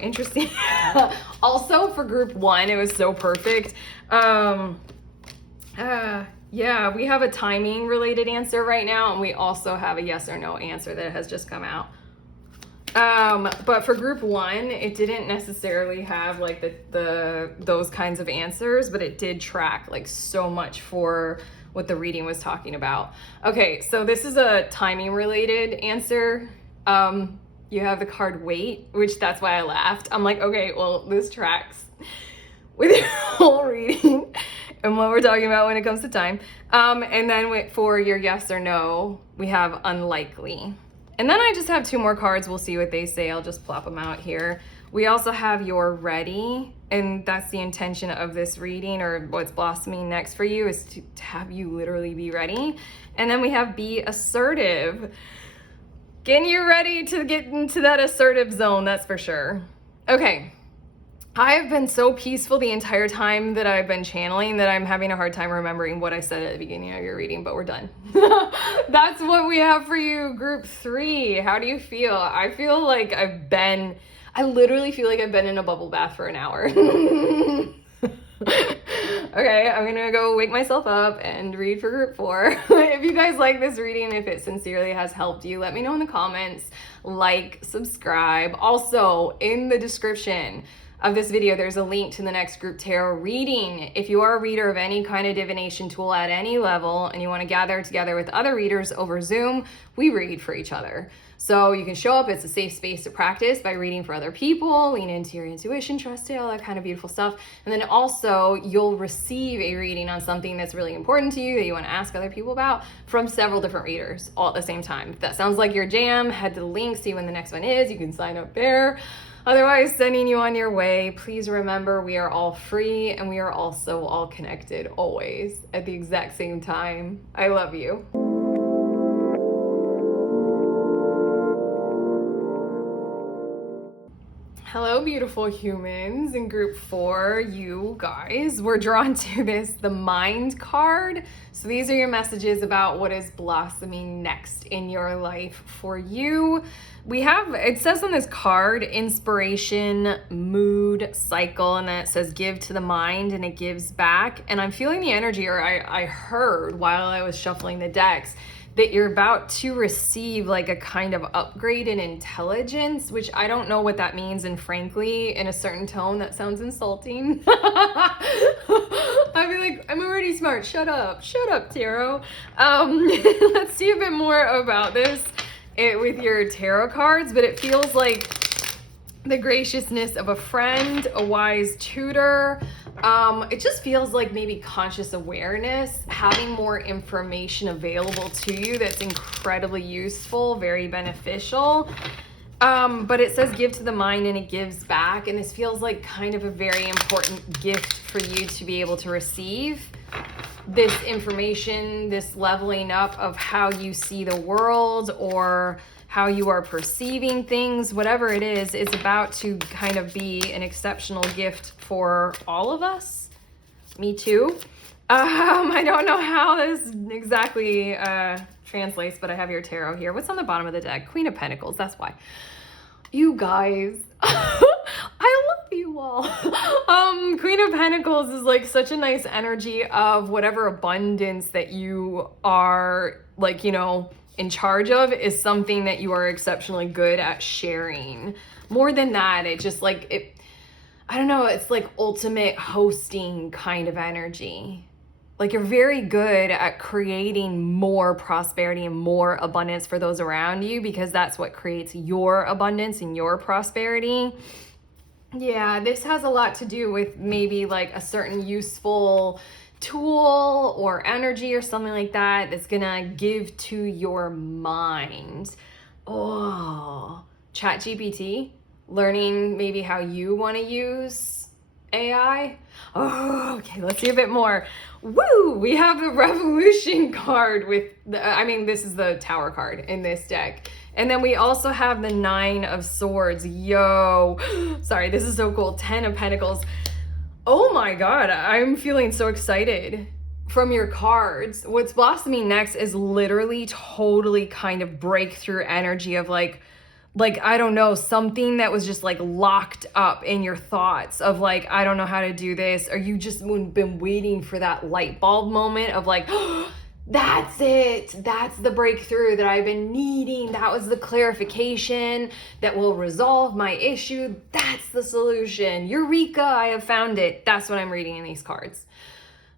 interesting. Also for group 1, it was so perfect. Yeah, we have a timing related answer right now, and we also have a yes or no answer that has just come out. But for group 1, it didn't necessarily have like those kinds of answers, but it did track like so much for what the reading was talking about. Okay, so this is a timing related answer. You have the card wait, which that's why I laughed. I'm like, okay, well, this tracks with your whole reading and what we're talking about when it comes to time. And then for your yes or no, we have unlikely. And then I just have 2 more cards. We'll see what they say. I'll just plop them out here. We also have your ready, and that's the intention of this reading, or what's blossoming next for you is to have you literally be ready. And then we have be assertive. Getting you ready to get into that assertive zone, that's for sure. Okay. I have been so peaceful the entire time that I've been channeling that I'm having a hard time remembering what I said at the beginning of your reading, but we're done. That's what we have for you, group 3. How do you feel? I feel like I literally feel like I've been in a bubble bath for an hour. Okay, I'm gonna go wake myself up and read for group 4. If you guys like this reading, if it sincerely has helped you, let me know in the comments. Like, subscribe. Also, in the description of this video, there's a link to the next group tarot reading. If you are a reader of any kind of divination tool at any level and you want to gather together with other readers over Zoom, we read for each other. So you can show up. It's a safe space to practice by reading for other people, lean into your intuition, trust it, all that kind of beautiful stuff. And then also you'll receive a reading on something that's really important to you that you want to ask other people about from several different readers all at the same time. If that sounds like your jam, head to the link, see when the next one is. You can sign up there. Otherwise, sending you on your way. Please remember, we are all free and we are also all connected always at the exact same time. I love you. Hello, beautiful humans in group 4. You guys were drawn to the Mind card. So these are your messages about what is blossoming next in your life for you. We have, it says on this card, inspiration, mood, cycle, and then it says give to the mind and it gives back. And I'm feeling the energy, or I heard while I was shuffling the decks, that you're about to receive like a kind of upgrade in intelligence, which I don't know what that means. And frankly, in a certain tone, that sounds insulting. I'd be like, I'm already smart. Shut up, tarot. Let's see a bit more about this with your tarot cards, but it feels like the graciousness of a friend, a wise tutor. It just feels like maybe conscious awareness, having more information available to you that's incredibly useful, very beneficial. But it says give to the mind and it gives back. And this feels like kind of a very important gift for you to be able to receive. This information, this leveling up of how you see the world or how you are perceiving things, whatever it is about to kind of be an exceptional gift for all of us. Me too. I don't know how this exactly translates, but I have your tarot here. What's on the bottom of the deck? Queen of Pentacles, that's why. You guys, I love you all. Queen of Pentacles is like such a nice energy of whatever abundance that you are like, you know, in charge of is something that you are exceptionally good at sharing. More than that, it just like, I don't know, it's like ultimate hosting kind of energy. Like you're very good at creating more prosperity and more abundance for those around you because that's what creates your abundance and your prosperity. Yeah, this has a lot to do with maybe like a certain useful tool or energy or something like that that's gonna give to your mind. Oh, ChatGPT, learning maybe how you want to use AI. Oh, okay, let's see a bit more. Woo! We have the Revolution card with this is the Tower card in this deck. And then we also have the 9 of Swords. Yo, sorry, this is so cool. 10 of Pentacles. Oh my God, I'm feeling so excited from your cards. What's blossoming next is literally totally kind of breakthrough energy of like, I don't know, something that was just like locked up in your thoughts of like, I don't know how to do this. Or you just been waiting for that light bulb moment of like, oh, that's it. That's the breakthrough that I've been needing. That was the clarification that will resolve my issue. That's the solution. Eureka, I have found it. That's what I'm reading in these cards.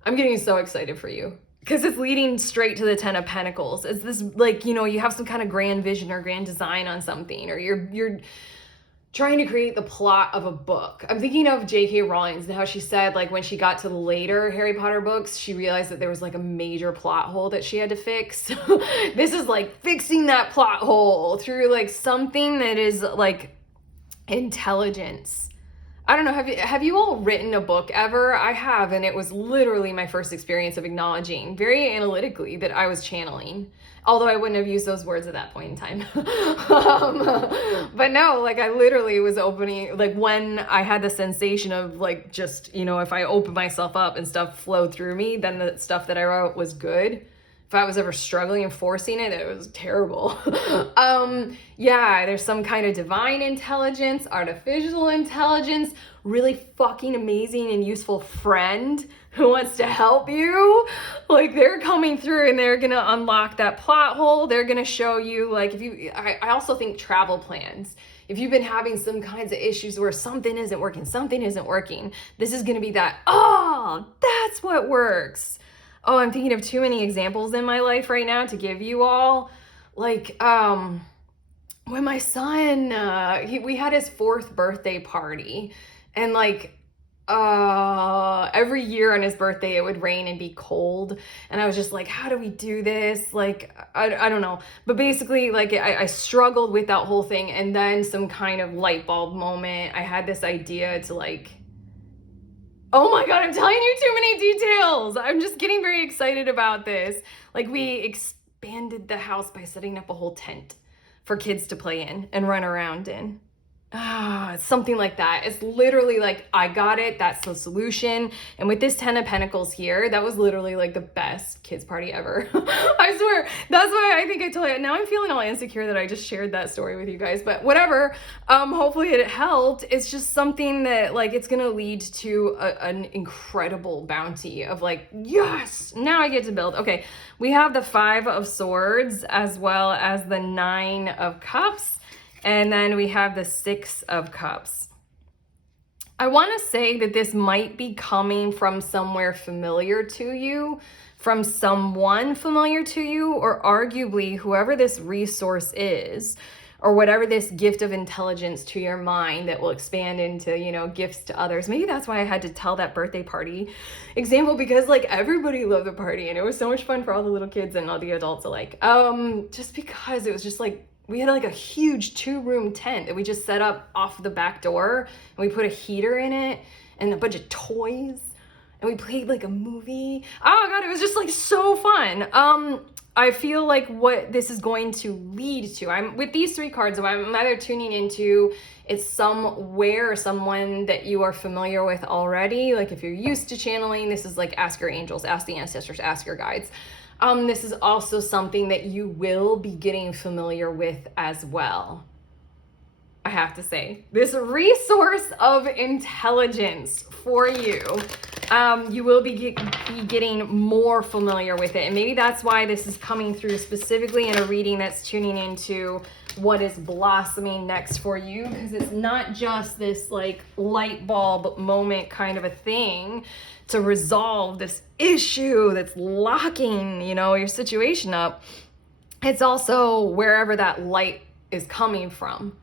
I'm getting so excited for you because it's leading straight to the 10 of Pentacles. It's this like, you know, you have some kind of grand vision or grand design on something, or you're trying to create the plot of a book. I'm thinking of J.K. Rowling and how she said, like, when she got to the later Harry Potter books, she realized that there was like a major plot hole that she had to fix. This is like fixing that plot hole through like something that is like intelligence. I don't know, have you all written a book ever? I have, and it was literally my first experience of acknowledging very analytically that I was channeling. Although I wouldn't have used those words at that point in time. But no, like I literally was opening, like when I had the sensation of like just, you know, if I open myself up and stuff flowed through me, then the stuff that I wrote was good. If I was ever struggling and forcing it, it was terrible. Yeah, there's some kind of divine intelligence, artificial intelligence, really fucking amazing and useful friend who wants to help you. Like, they're coming through and they're gonna unlock that plot hole. They're gonna show you, like, I also think travel plans. If you've been having some kinds of issues where something isn't working, this is gonna be that, oh, that's what works. Oh, I'm thinking of too many examples in my life right now to give you all. Like, when my son, we had his 4th birthday party, and like, every year on his birthday it would rain and be cold, and I was just like, how do we do this? Like, I don't know, but basically, like, I struggled with that whole thing, and then some kind of light bulb moment, I had this idea to, like, oh my God, I'm telling you too many details. I'm just getting very excited about this. Like, we expanded the house by setting up a whole tent for kids to play in and run around in. Something like that. It's literally like, I got it. That's the solution. And with this 10 of Pentacles here, that was literally like the best kids party ever. I swear. That's why I think I told you. Now I'm feeling all insecure that I just shared that story with you guys, but whatever. Hopefully it helped. It's just something that, like, it's going to lead to an incredible bounty of, like, yes, now I get to build. Okay. We have the 5 of Swords as well as the 9 of Cups. And then we have the 6 of Cups. I want to say that this might be coming from somewhere familiar to you, from someone familiar to you, or arguably whoever this resource is, or whatever this gift of intelligence to your mind that will expand into, you know, gifts to others. Maybe that's why I had to tell that birthday party example, because, like, everybody loved the party and it was so much fun for all the little kids and all the adults alike. Just because it was just like, we had like a huge 2-room tent that we just set up off the back door, and we put a heater in it and a bunch of toys, and we played like a movie. Oh God, it was just like so fun. I feel like what this is going to lead to, I'm with these 3 cards, I'm either tuning into, it's somewhere or someone that you are familiar with already. Like, if you're used to channeling, this is like ask your angels, ask the ancestors, ask your guides. This is also something that you will be getting familiar with as well. I have to say, this resource of intelligence for you, you will be getting more familiar with it. And maybe that's why this is coming through specifically in a reading that's tuning into what is blossoming next for you, because it's not just this like light bulb moment kind of a thing to resolve this issue that's locking, you know, your situation up. It's also wherever that light is coming from.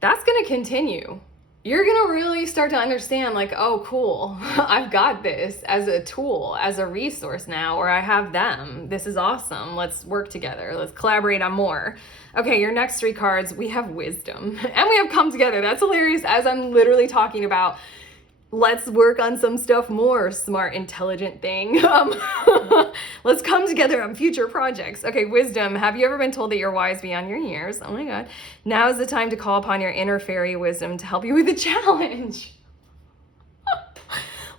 That's going to continue. You're going to really start to understand, like, oh, cool, I've got this as a tool, as a resource now, or I have them. This is awesome. Let's work together. Let's collaborate on more. Okay, your next 3 cards, we have Wisdom and we have Come Together. That's hilarious, as I'm literally talking about, let's work on some stuff more, smart, intelligent thing. Let's come together on future projects. Okay, Wisdom. Have you ever been told that you're wise beyond your years? Oh my God. Now is the time to call upon your inner fairy wisdom to help you with the challenge.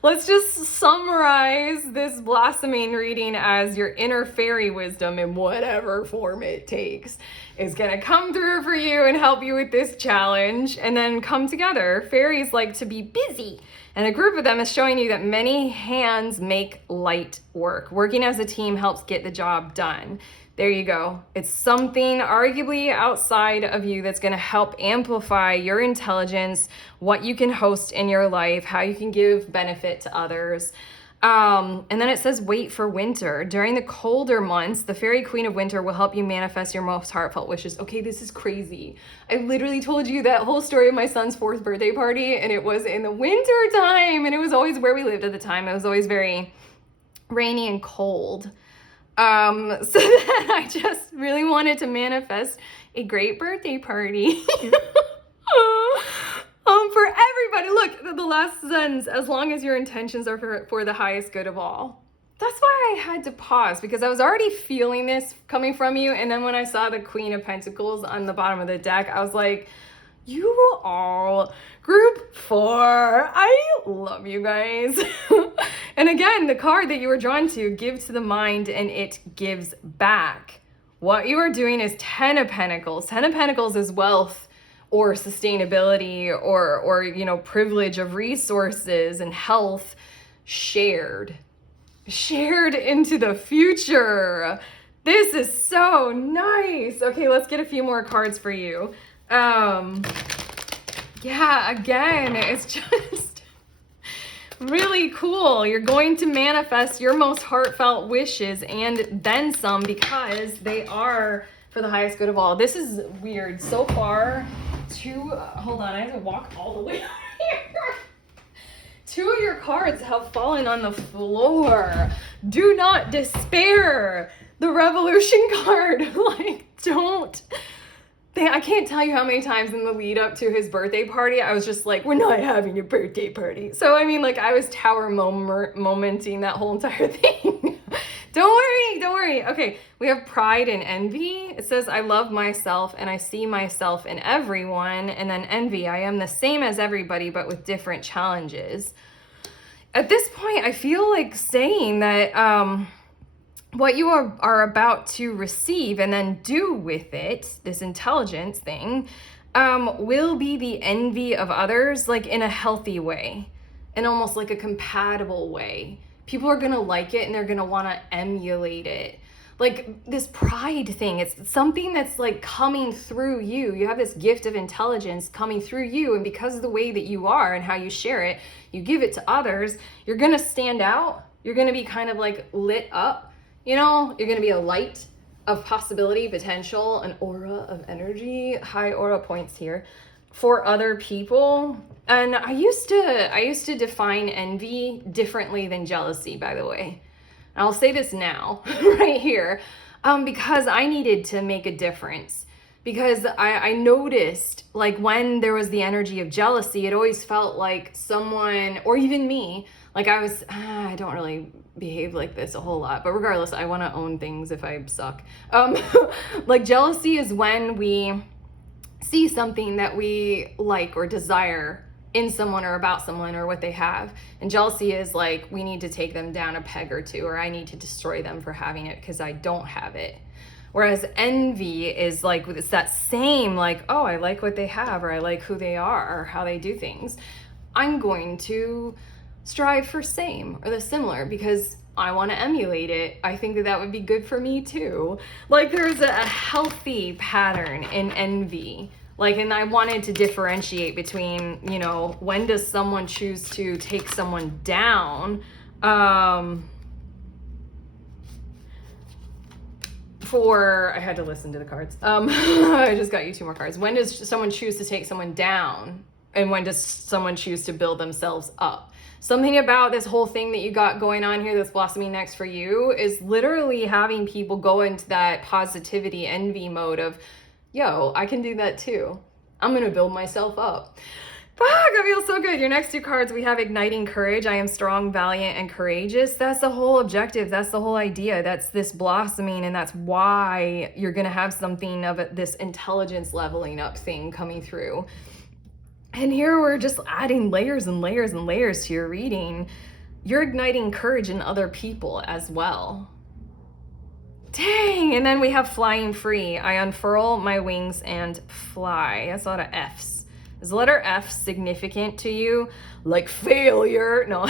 Let's just summarize this blossoming reading as your inner fairy wisdom, in whatever form it takes, is going to come through for you and help you with this challenge, and then come together. Fairies like to be busy, and a group of them is showing you that many hands make light work. Working as a team helps get the job done. There you go. It's something arguably outside of you that's going to help amplify your intelligence, what you can host in your life, how you can give benefit to others. And then it says, wait for winter. During the colder months, the fairy queen of winter will help you manifest your most heartfelt wishes. Okay, this is crazy. I literally told you that whole story of my son's 4th birthday party, and it was in the winter time, and it was always where we lived at the time. It was always very rainy and cold. So then I just really wanted to manifest a great birthday party. For everybody. Look, the last sentence, as long as your intentions are for the highest good of all. That's why I had to pause, because I was already feeling this coming from you. And then when I saw the Queen of Pentacles on the bottom of the deck, I was like, you all, group 4, I love you guys. And again, the card that you were drawn to, give to the mind and it gives back. What you are doing is 10 of Pentacles. 10 of Pentacles is wealth or sustainability or you know, privilege of resources and health, shared into the future. This is so nice. Okay, let's get a few more cards for you. Yeah, again, it's just really cool. You're going to manifest your most heartfelt wishes and then some, because they are for the highest good of all. This is weird. So far, hold on, I have to walk all the way here. 2 of your cards have fallen on the floor. Do not despair. The Revolution card, like, don't. I can't tell you how many times in the lead up to his birthday party, I was just like, we're not having a birthday party. So, I mean, like, I was tower momenting that whole entire thing. Don't worry. Okay, we have pride and envy. It says, I love myself and I see myself in everyone. And then envy, I am the same as everybody, but with different challenges. At this point, I feel like saying that what you are about to receive and then do with it, this intelligence thing, will be the envy of others, like in a healthy way, in almost like a compatible way. People are gonna like it and they're gonna wanna emulate it. Like this pride thing, it's something that's like coming through you. You have this gift of intelligence coming through you, and because of the way that you are and how you share it, you give it to others, you're gonna stand out. You're gonna be kind of like lit up. You know, you're going to be a light of possibility, potential, an aura of energy, high aura points here for other people. And I used to define envy differently than jealousy, by the way. And I'll say this now, right here, because I needed to make a difference. Because I noticed, like, when there was the energy of jealousy, it always felt like someone, or even me, like I don't really behave like this a whole lot, but regardless, I want to own things if I suck. Like jealousy is when we see something that we like or desire in someone or about someone or what they have. And jealousy is like, we need to take them down a peg or two, or I need to destroy them for having it because I don't have it. Whereas envy is like, it's that same, like, oh, I like what they have, or I like who they are, or how they do things. I'm going to strive for same or the similar because I want to emulate it. I think that would be good for me too. Like there's a healthy pattern in envy. Like, and I wanted to differentiate between, you know, when does someone choose to take someone down? I had to listen to the cards. I just got you 2 more cards. When does someone choose to take someone down? And when does someone choose to build themselves up? Something about this whole thing that you got going on here that's blossoming next for you is literally having people go into that positivity envy mode of, yo, I can do that too. I'm going to build myself up. Fuck, I feel so good. Your next 2 cards, we have igniting courage. I am strong, valiant, and courageous. That's the whole objective. That's the whole idea. That's this blossoming, and that's why you're going to have something of this intelligence leveling up thing coming through. And here we're just adding layers and layers and layers to your reading. You're igniting courage in other people as well. Dang, and then we have flying free. I unfurl my wings and fly. That's a lot of F's. Is the letter F significant to you? Like failure? No.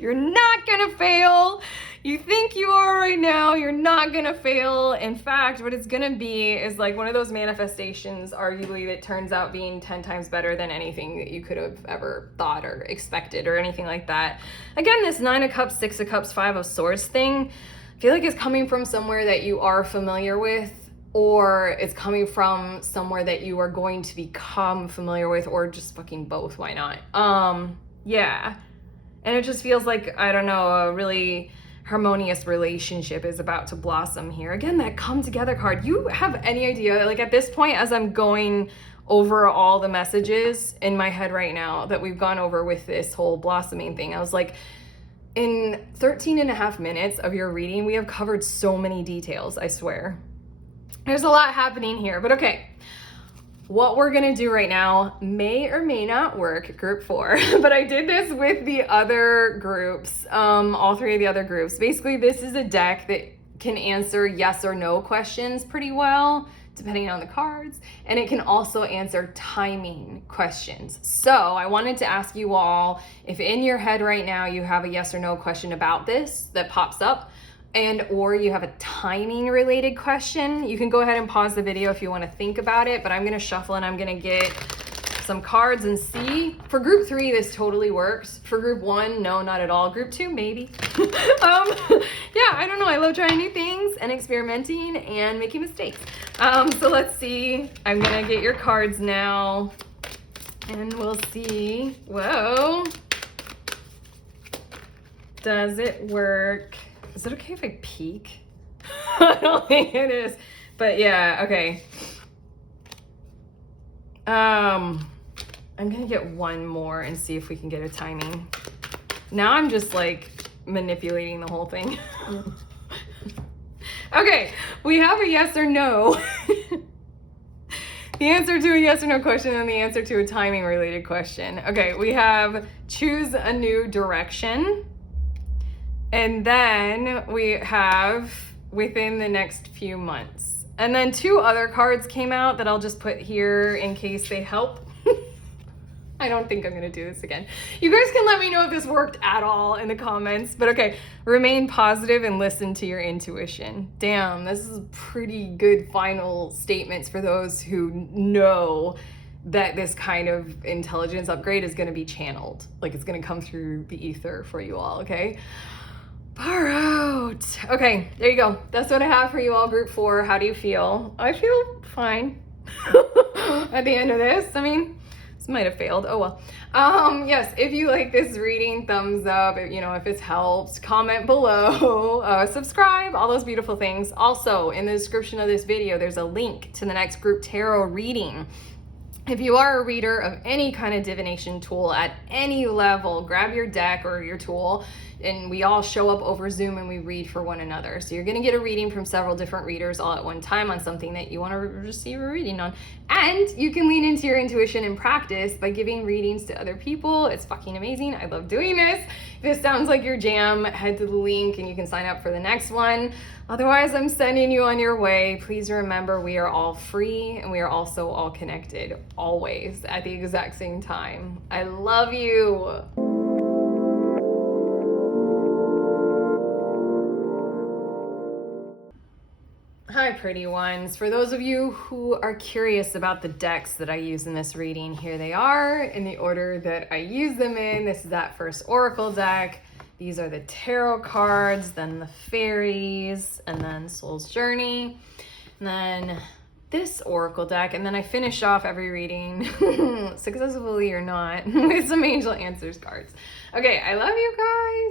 You're not gonna fail. You think you are right now. You're not gonna fail. In fact, what it's gonna be is like one of those manifestations, arguably, that turns out being 10 times better than anything that you could have ever thought or expected or anything like that. Again, this 9 of Cups, 6 of Cups, 5 of Swords thing, I feel like it's coming from somewhere that you are familiar with, or it's coming from somewhere that you are going to become familiar with, or just fucking both. Why not? Yeah. And it just feels like, I don't know, a really harmonious relationship is about to blossom here. Again, that come together card. You have any idea, like at this point, as I'm going over all the messages in my head right now that we've gone over with this whole blossoming thing, I was like, in 13 and a half minutes of your reading, we have covered so many details, I swear. There's a lot happening here, but okay. What we're gonna do right now may or may not work, group 4, but I did this with the other groups, all 3 of the other groups. Basically, this is a deck that can answer yes or no questions pretty well, depending on the cards, and it can also answer timing questions. So I wanted to ask you all, if in your head right now you have a yes or no question about this that pops up, and or you have a timing related question, you can go ahead and pause the video if you want to think about it, but I'm going to shuffle and I'm going to get some cards and see. For group 3, this totally works. For group 1, no, not at all. Group 2, maybe. Yeah, I don't know. I love trying new things and experimenting and making mistakes. So let's see. I'm gonna get your cards now and we'll see. Whoa. Does it work? Is it okay if I peek? I don't think it is, but yeah, okay. I'm gonna get one more and see if we can get a timing. Now I'm just like manipulating the whole thing. Okay, we have a yes or no. The answer to a yes or no question and the answer to a timing related question. Okay, we have choose a new direction. And then we have within the next few months. And then 2 other cards came out that I'll just put here in case they help. I don't think I'm gonna do this again. You guys can let me know if this worked at all in the comments, but okay, remain positive and listen to your intuition. Damn, this is pretty good final statements for those who know that this kind of intelligence upgrade is gonna be channeled. Like it's gonna come through the ether for you all, okay? Far out. Okay, there you go. That's what I have for you all, group 4. How do you feel? I feel fine at the end of this. I mean, this might have failed. Oh well. Yes, if you like this reading, thumbs up. If it's helped, comment below, subscribe, all those beautiful things. Also, in the description of this video, there's a link to the next group tarot reading. If you are a reader of any kind of divination tool at any level, grab your deck or your tool, and we all show up over Zoom and we read for one another. So you're going to get a reading from several different readers all at one time on something that you want to receive a reading on. And you can lean into your intuition and practice by giving readings to other people. It's fucking amazing. I love doing this. If this sounds like your jam, head to the link and you can sign up for the next one. Otherwise, I'm sending you on your way. Please remember, we are all free and we are also all connected, always, at the exact same time. I love you. Hi, pretty ones. For those of you who are curious about the decks that I use in this reading, here they are in the order that I use them in. This is that first Oracle deck. These are the tarot cards, then the fairies, and then Soul's Journey, and then this Oracle deck, and then I finish off every reading, successfully or not, with some Angel Answers cards. Okay, I love you guys.